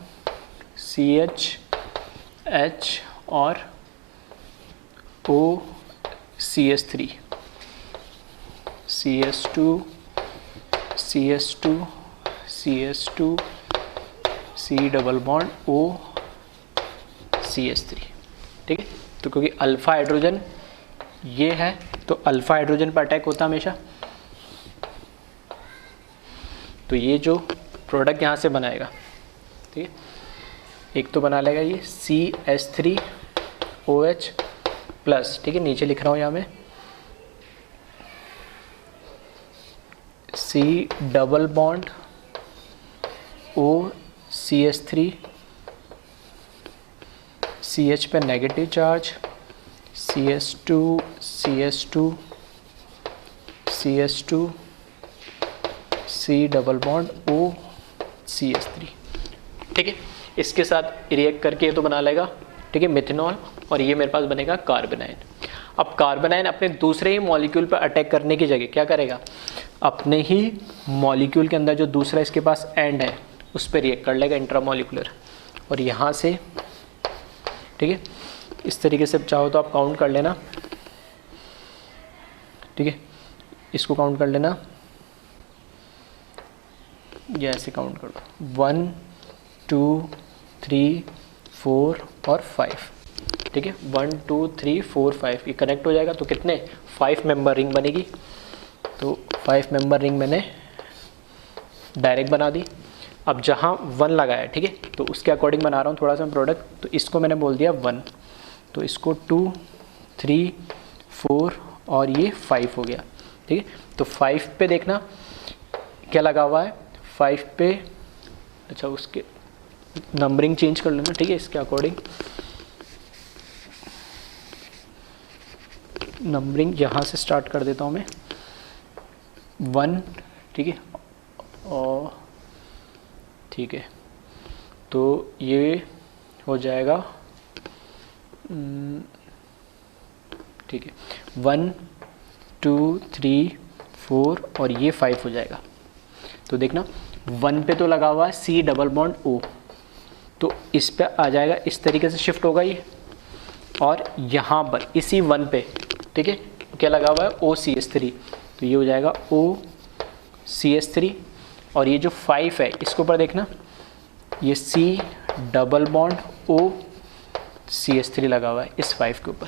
CH और OCH3, CH2 C double bond OCH3। ठीक है, तो क्योंकि अल्फा हाइड्रोजन ये है तो अल्फा हाइड्रोजन पर अटैक होता हमेशा। तो ये जो प्रोडक्ट यहाँ से बनाएगा, ठीक है, एक तो बना लेगा ये CH3OH प्लस, ठीक है, नीचे लिख रहा हूँ यहाँ में C double bond OCH3, CH पे negative charge, CH2 C double bond OCH3। ठीक है, इसके साथ रिएक्ट करके ये तो बना लेगा, ठीक है, मिथेनॉल, और ये मेरे पास बनेगा कार्बोनाइन। अब कार्बोनाइन अपने दूसरे ही मॉलिक्यूल पर अटैक करने की जगह क्या करेगा, अपने ही मॉलिक्यूल के अंदर जो दूसरा इसके पास एंड है उस पर रिएक्ट कर लेगा इंट्रामॉलिक्यूलर। और यहाँ से, ठीक है, इस तरीके से चाहो तो आप काउंट कर लेना, ठीक है, इसको काउंट कर लेना या ऐसे काउंट कर दो, 1 2 3 4 और 5। ठीक है, 1 2 3 4 5 ये कनेक्ट हो जाएगा तो कितने, 5 मेंबर रिंग बनेगी। तो 5 मेंबर रिंग मैंने डायरेक्ट बना दी। अब जहाँ 1 लगाया, ठीक है, तो उसके अकॉर्डिंग बना रहा हूँ थोड़ा सा प्रोडक्ट। तो इसको मैंने बोल दिया 1, तो इसको 2 3 4 और ये 5 हो गया। ठीक है, तो 5 पे देखना क्या लगा हुआ है, 5 पे अच्छा उसके नंबरिंग चेंज कर लेना, ठीक है, इसके अकॉर्डिंग नंबरिंग यहाँ से स्टार्ट कर देता हूँ मैं 1, ठीक है, और ठीक है, तो ये हो जाएगा ठीक है 1 2 3 4 और ये 5 हो जाएगा। तो देखना 1 पे तो लगा हुआ है C डबल बॉन्ड O, तो इस पे आ जाएगा, इस तरीके से शिफ्ट होगा ये, और यहाँ पर इसी 1 पे, ठीक है, क्या लगा हुआ है OCH3, तो ये हो जाएगा OCH3, और ये जो 5 है इसके ऊपर देखना, ये C डबल बॉन्ड OCH3 लगा हुआ है इस 5 के ऊपर।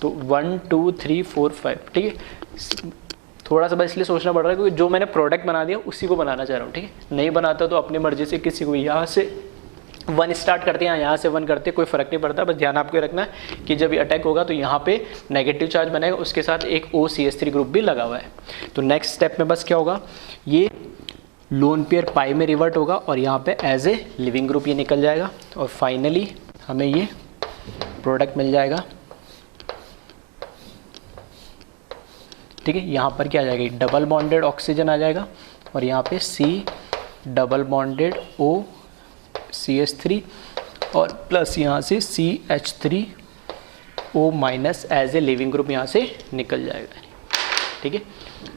तो 1 2 3 4 5, ठीक है, थोड़ा सा बस इसलिए सोचना पड़ रहा है क्योंकि जो मैंने प्रोडक्ट बना दिया उसी को बनाना चाह रहा हूँ, ठीक है, नहीं बनाता तो अपनी मर्जी से किसी को यहाँ से 1 स्टार्ट करते हैं, यहाँ से 1 करते हैं, कोई फ़र्क नहीं पड़ता, बस ध्यान आपको रखना है कि जब ये अटैक होगा तो यहाँ पे नेगेटिव चार्ज बनेगा, उसके साथ एक OCH3 ग्रुप भी लगा हुआ है। तो नेक्स्ट स्टेप में बस क्या होगा, ये लोन पेयर पाई में रिवर्ट होगा और यहाँ पे एज ए लिविंग ग्रुप ये निकल जाएगा, और फाइनली हमें ये प्रोडक्ट मिल जाएगा, ठीक है। यहाँ पर क्या आ जाएगा, डबल बॉन्डेड ऑक्सीजन आ जाएगा, और यहाँ पे C डबल बॉन्डेड OCH3 और प्लस यहाँ से CH3O minus as a leaving group यहाँ से निकल जाएगा, ठीक है।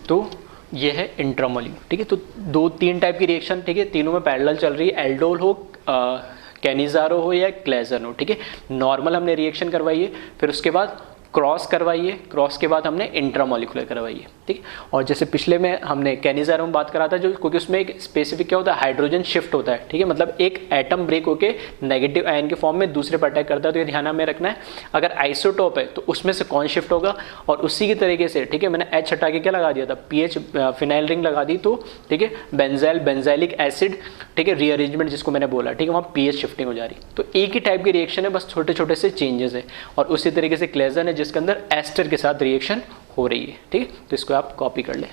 तो ये है इंट्रामोलिक्यूलर, ठीक है। तो 2-3 टाइप की रिएक्शन, ठीक है, तीनों में पैरेलल चल रही है, एल्डोल हो, कैनिज़ारो हो या क्लेज़न हो, ठीक है। नॉर्मल हमने रिएक्शन करवाई है, फिर उसके बाद क्रॉस करवाइए, क्रॉस के बाद हमने इंट्रामोलिकुलर करवाइए, ठीक है। और जैसे पिछले में हमने कैनिज़ारो में बात करा था, जो क्योंकि उसमें एक स्पेसिफिक क्या होता है, हाइड्रोजन शिफ्ट होता है, ठीक है, मतलब एक एटम ब्रेक होके नेगेटिव आयन के फॉर्म में दूसरे पर अटैक करता है, तो ये ध्यान में रखना है। अगर आइसोटोप है तो उसमें से कौन शिफ्ट होगा, और उसी की तरीके से, ठीक है, मैंने H हटा के क्या लगा दिया था, PH फिनाइल रिंग लगा दी, तो ठीक है, बेंजाइल बेंजाइलिक एसिड, ठीक है, रीअरेंजमेंट जिसको मैंने बोला, ठीक है, वहाँ PH शिफ्टिंग हो जा रही। तो एक ही टाइप की रिएक्शन है, बस छोटे छोटे से चेंजेस है। और उसी तरीके से क्लेज़न है जिसके अंदर एस्टर के साथ रिएक्शन हो रही है, ठीक है। तो इसको आप कॉपी कर लें।